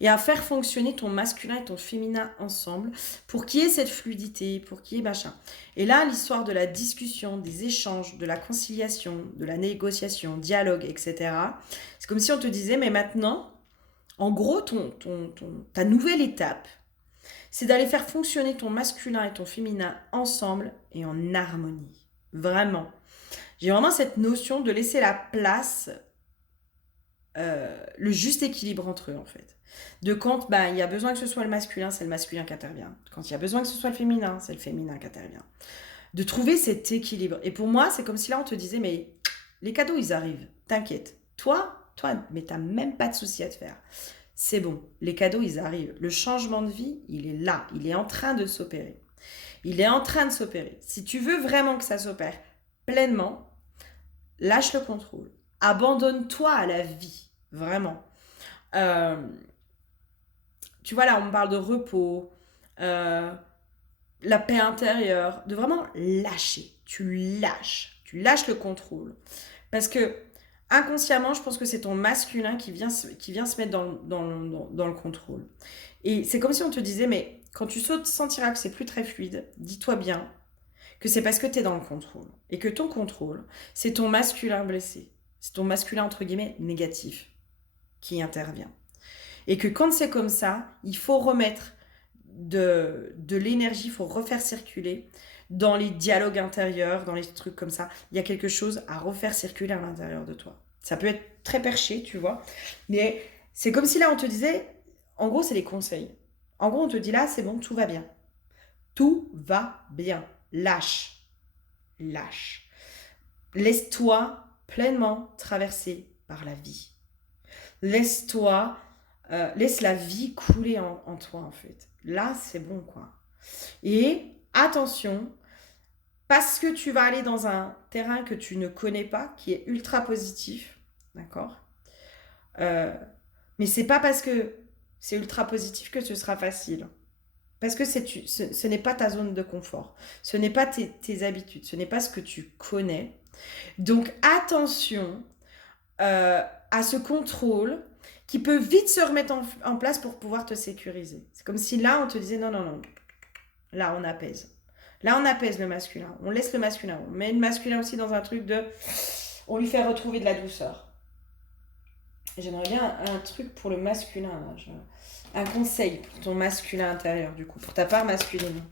et à faire fonctionner ton masculin et ton féminin ensemble pour qu'il y ait cette fluidité, pour qu'il y ait machin. Et là, l'histoire de la discussion, des échanges, de la conciliation, de la négociation, dialogue, etc. C'est comme si on te disait, mais maintenant, en gros, ta nouvelle étape, c'est d'aller faire fonctionner ton masculin et ton féminin ensemble et en harmonie. Vraiment. J'ai vraiment cette notion de laisser la place, le juste équilibre entre eux, en fait. De quand il y a besoin que ce soit le masculin, c'est le masculin qui intervient. Quand il y a besoin que ce soit le féminin, c'est le féminin qui intervient. De trouver cet équilibre. Et pour moi, c'est comme si là, on te disait, mais les cadeaux, ils arrivent. T'inquiète. Toi, mais t'as même pas de souci à te faire. C'est bon. Les cadeaux, ils arrivent. Le changement de vie, il est là. Il est en train de s'opérer. Il est en train de s'opérer. Si tu veux vraiment que ça s'opère pleinement, lâche le contrôle. Abandonne-toi à la vie. Vraiment. Tu vois, là, on parle de repos, la paix intérieure, de vraiment lâcher. Tu lâches le contrôle. Parce que inconsciemment, je pense que c'est ton masculin qui vient se mettre dans le contrôle. Et c'est comme si on te disait, mais quand tu sentiras que c'est plus très fluide, dis-toi bien que c'est parce que tu es dans le contrôle. Et que ton contrôle, c'est ton masculin blessé. C'est ton masculin, entre guillemets, négatif qui intervient. Et que quand c'est comme ça, il faut remettre de l'énergie, il faut refaire circuler dans les dialogues intérieurs, dans les trucs comme ça. Il y a quelque chose à refaire circuler à l'intérieur de toi. Ça peut être très perché, tu vois. Mais c'est comme si là, on te disait, en gros, c'est les conseils. En gros, on te dit là, c'est bon, tout va bien. Tout va bien. Lâche. Laisse-toi pleinement traverser par la vie. Laisse la vie couler en toi, en fait. Là, c'est bon, quoi. Et attention, parce que tu vas aller dans un terrain que tu ne connais pas, qui est ultra positif, d'accord, mais c'est pas parce que c'est ultra positif que ce sera facile. Parce que ce n'est pas ta zone de confort. Ce n'est pas tes habitudes. Ce n'est pas ce que tu connais. Donc, attention à ce contrôle qui peut vite se remettre en place pour pouvoir te sécuriser. C'est comme si là, on te disait non. Là, on apaise. Là, on apaise le masculin. On laisse le masculin. On met le masculin aussi dans un truc de... On lui fait retrouver de la douceur. Et j'aimerais bien un truc pour le masculin. Là. Un conseil pour ton masculin intérieur, du coup. Pour ta part masculine.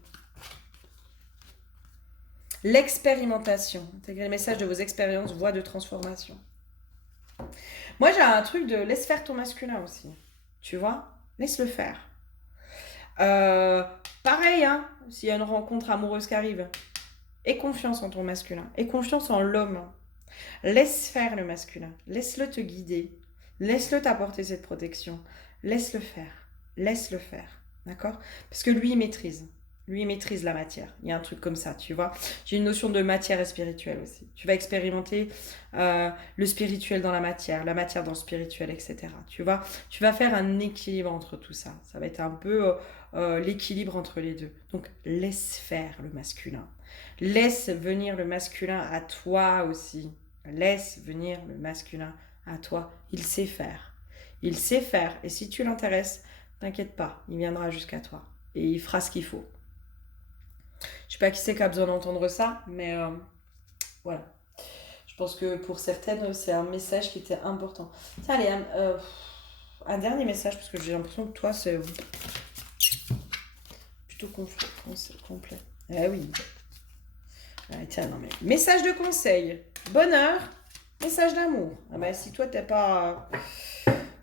L'expérimentation. Intégrer les messages de vos expériences, voies de transformation. Moi, j'ai un truc de laisse faire ton masculin aussi. Tu vois? Laisse-le faire. Pareil, hein, s'il y a une rencontre amoureuse qui arrive, aie confiance en ton masculin, aie confiance en l'homme. Laisse faire le masculin, laisse-le te guider, laisse-le t'apporter cette protection, laisse-le faire, d'accord? Parce que lui, il maîtrise la matière. Il y a un truc comme ça, tu vois. J'ai une notion de matière et spirituelle aussi. Tu vas expérimenter le spirituel dans la matière dans le spirituel, etc. Tu vois, tu vas faire un équilibre entre tout ça. Ça va être un peu l'équilibre entre les deux. Donc, laisse faire le masculin. Laisse venir le masculin à toi aussi. Laisse venir le masculin à toi. Il sait faire. Il sait faire. Et si tu l'intéresses, t'inquiète pas, il viendra jusqu'à toi. Et il fera ce qu'il faut. Je sais pas qui c'est qui a besoin d'entendre ça, mais voilà. Je pense que pour certaines, c'est un message qui était important. Tiens, allez, un dernier message, parce que j'ai l'impression que toi, c'est plutôt complet. Eh oui. Allez, tiens, non mais... Message de conseil. Bonheur. Message d'amour. Ah bah si toi, t'es pas...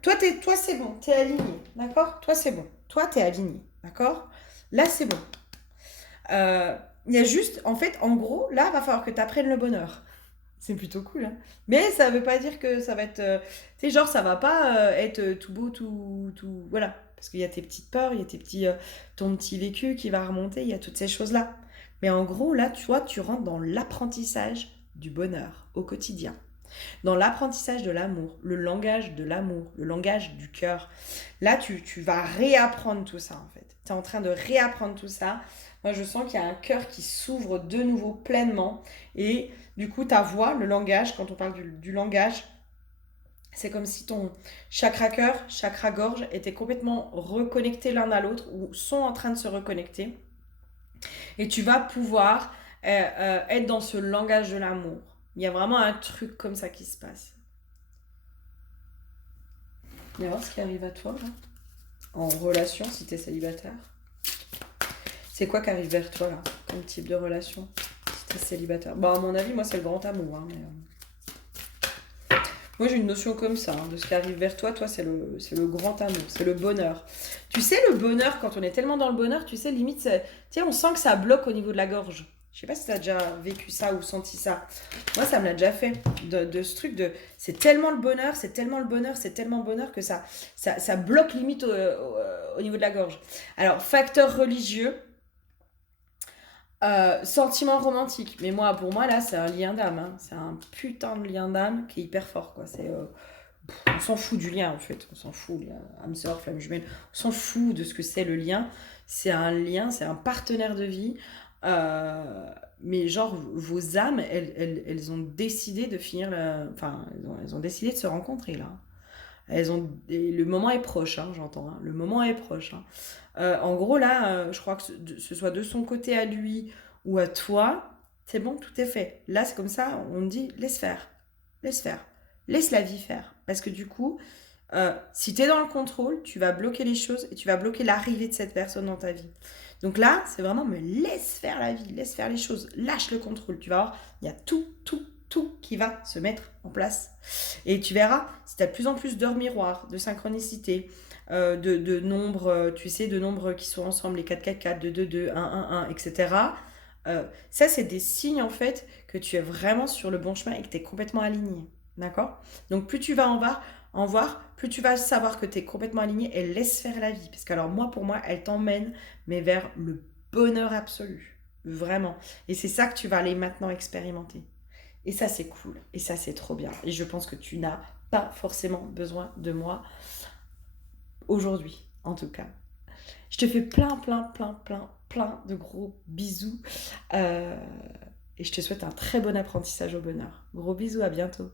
Toi, c'est bon. T'es aligné. D'accord? Toi, c'est bon. Toi, t'es aligné. D'accord? Là, c'est bon. Il y a juste, en fait, en gros, là, va falloir que tu apprennes le bonheur. C'est plutôt cool, hein. Mais ça veut pas dire que ça va être... tu sais, genre, ça va pas être tout beau, tout... Voilà. Parce qu'il y a tes petites peurs, il y a ton petit vécu qui va remonter, il y a toutes ces choses-là. Mais en gros, là, tu vois, tu rentres dans l'apprentissage du bonheur au quotidien. Dans l'apprentissage de l'amour, le langage du cœur. Là, tu vas réapprendre tout ça, en fait. Tu es en train de réapprendre tout ça. Moi, je sens qu'il y a un cœur qui s'ouvre de nouveau pleinement. Et du coup, ta voix, le langage, quand on parle du langage, C'est comme si ton chakra cœur, chakra gorge étaient complètement reconnectés l'un à l'autre ou sont en train de se reconnecter. Et tu vas pouvoir être dans ce langage de l'amour. Il y a vraiment un truc comme ça qui se passe. On va voir ce qui arrive à toi, là. En relation, si tu es célibataire. C'est quoi qui arrive vers toi, là, comme type de relation, si tu es célibataire? Bon, à mon avis, moi, c'est le grand amour. Hein, mais, moi, j'ai une notion comme ça, hein, de ce qui arrive vers toi. Toi, c'est le grand amour, c'est le bonheur. Tu sais, le bonheur, quand on est tellement dans le bonheur, tu sais, limite, tu sais, on sent que ça bloque au niveau de la gorge. Je sais pas si tu as déjà vécu ça ou senti ça. Moi, ça me l'a déjà fait. De ce truc de. C'est tellement le bonheur, c'est tellement le bonheur, c'est tellement le bonheur que ça bloque limite au niveau de la gorge. Alors, facteur religieux, sentiment romantique. Mais moi, pour moi, là, c'est un lien d'âme. Hein. C'est un putain de lien d'âme qui est hyper fort, quoi. On s'en fout du lien, en fait. On s'en fout. Âme sœur, flamme jumelle. On s'en fout de ce que c'est le lien. C'est un lien, c'est un partenaire de vie. Mais genre, vos âmes, elles ont décidé de finir Enfin, elles ont décidé de se rencontrer, là. Et le moment est proche, hein, j'entends. Hein. Le moment est proche. Hein. En gros, là, je crois que ce soit de son côté à lui ou à toi, c'est bon, tout est fait. Là, c'est comme ça, on me dit, laisse faire. Laisse faire. Laisse la vie faire. Parce que du coup, si tu es dans le contrôle, tu vas bloquer les choses et tu vas bloquer l'arrivée de cette personne dans ta vie. Donc là, c'est vraiment, me laisse faire la vie, laisse faire les choses, lâche le contrôle. Tu vas voir, il y a tout qui va se mettre en place. Et tu verras, si tu as de plus en plus d'heures miroirs, de synchronicité, de nombres, tu sais, de nombres qui sont ensemble, les 4, 4, 4, 2, 2, 2, 1, 1, 1, etc. Ça, c'est des signes, en fait, que tu es vraiment sur le bon chemin et que tu es complètement aligné. D'accord? Donc, plus tu vas en voir, plus tu vas savoir que tu es complètement aligné et laisse faire la vie. Parce que, alors, moi, pour moi, elle t'emmène, mais vers le bonheur absolu. Vraiment. Et c'est ça que tu vas aller maintenant expérimenter. Et ça, c'est cool. Et ça, c'est trop bien. Et je pense que tu n'as pas forcément besoin de moi aujourd'hui, en tout cas. Je te fais plein de gros bisous. Et je te souhaite un très bon apprentissage au bonheur. Gros bisous, à bientôt.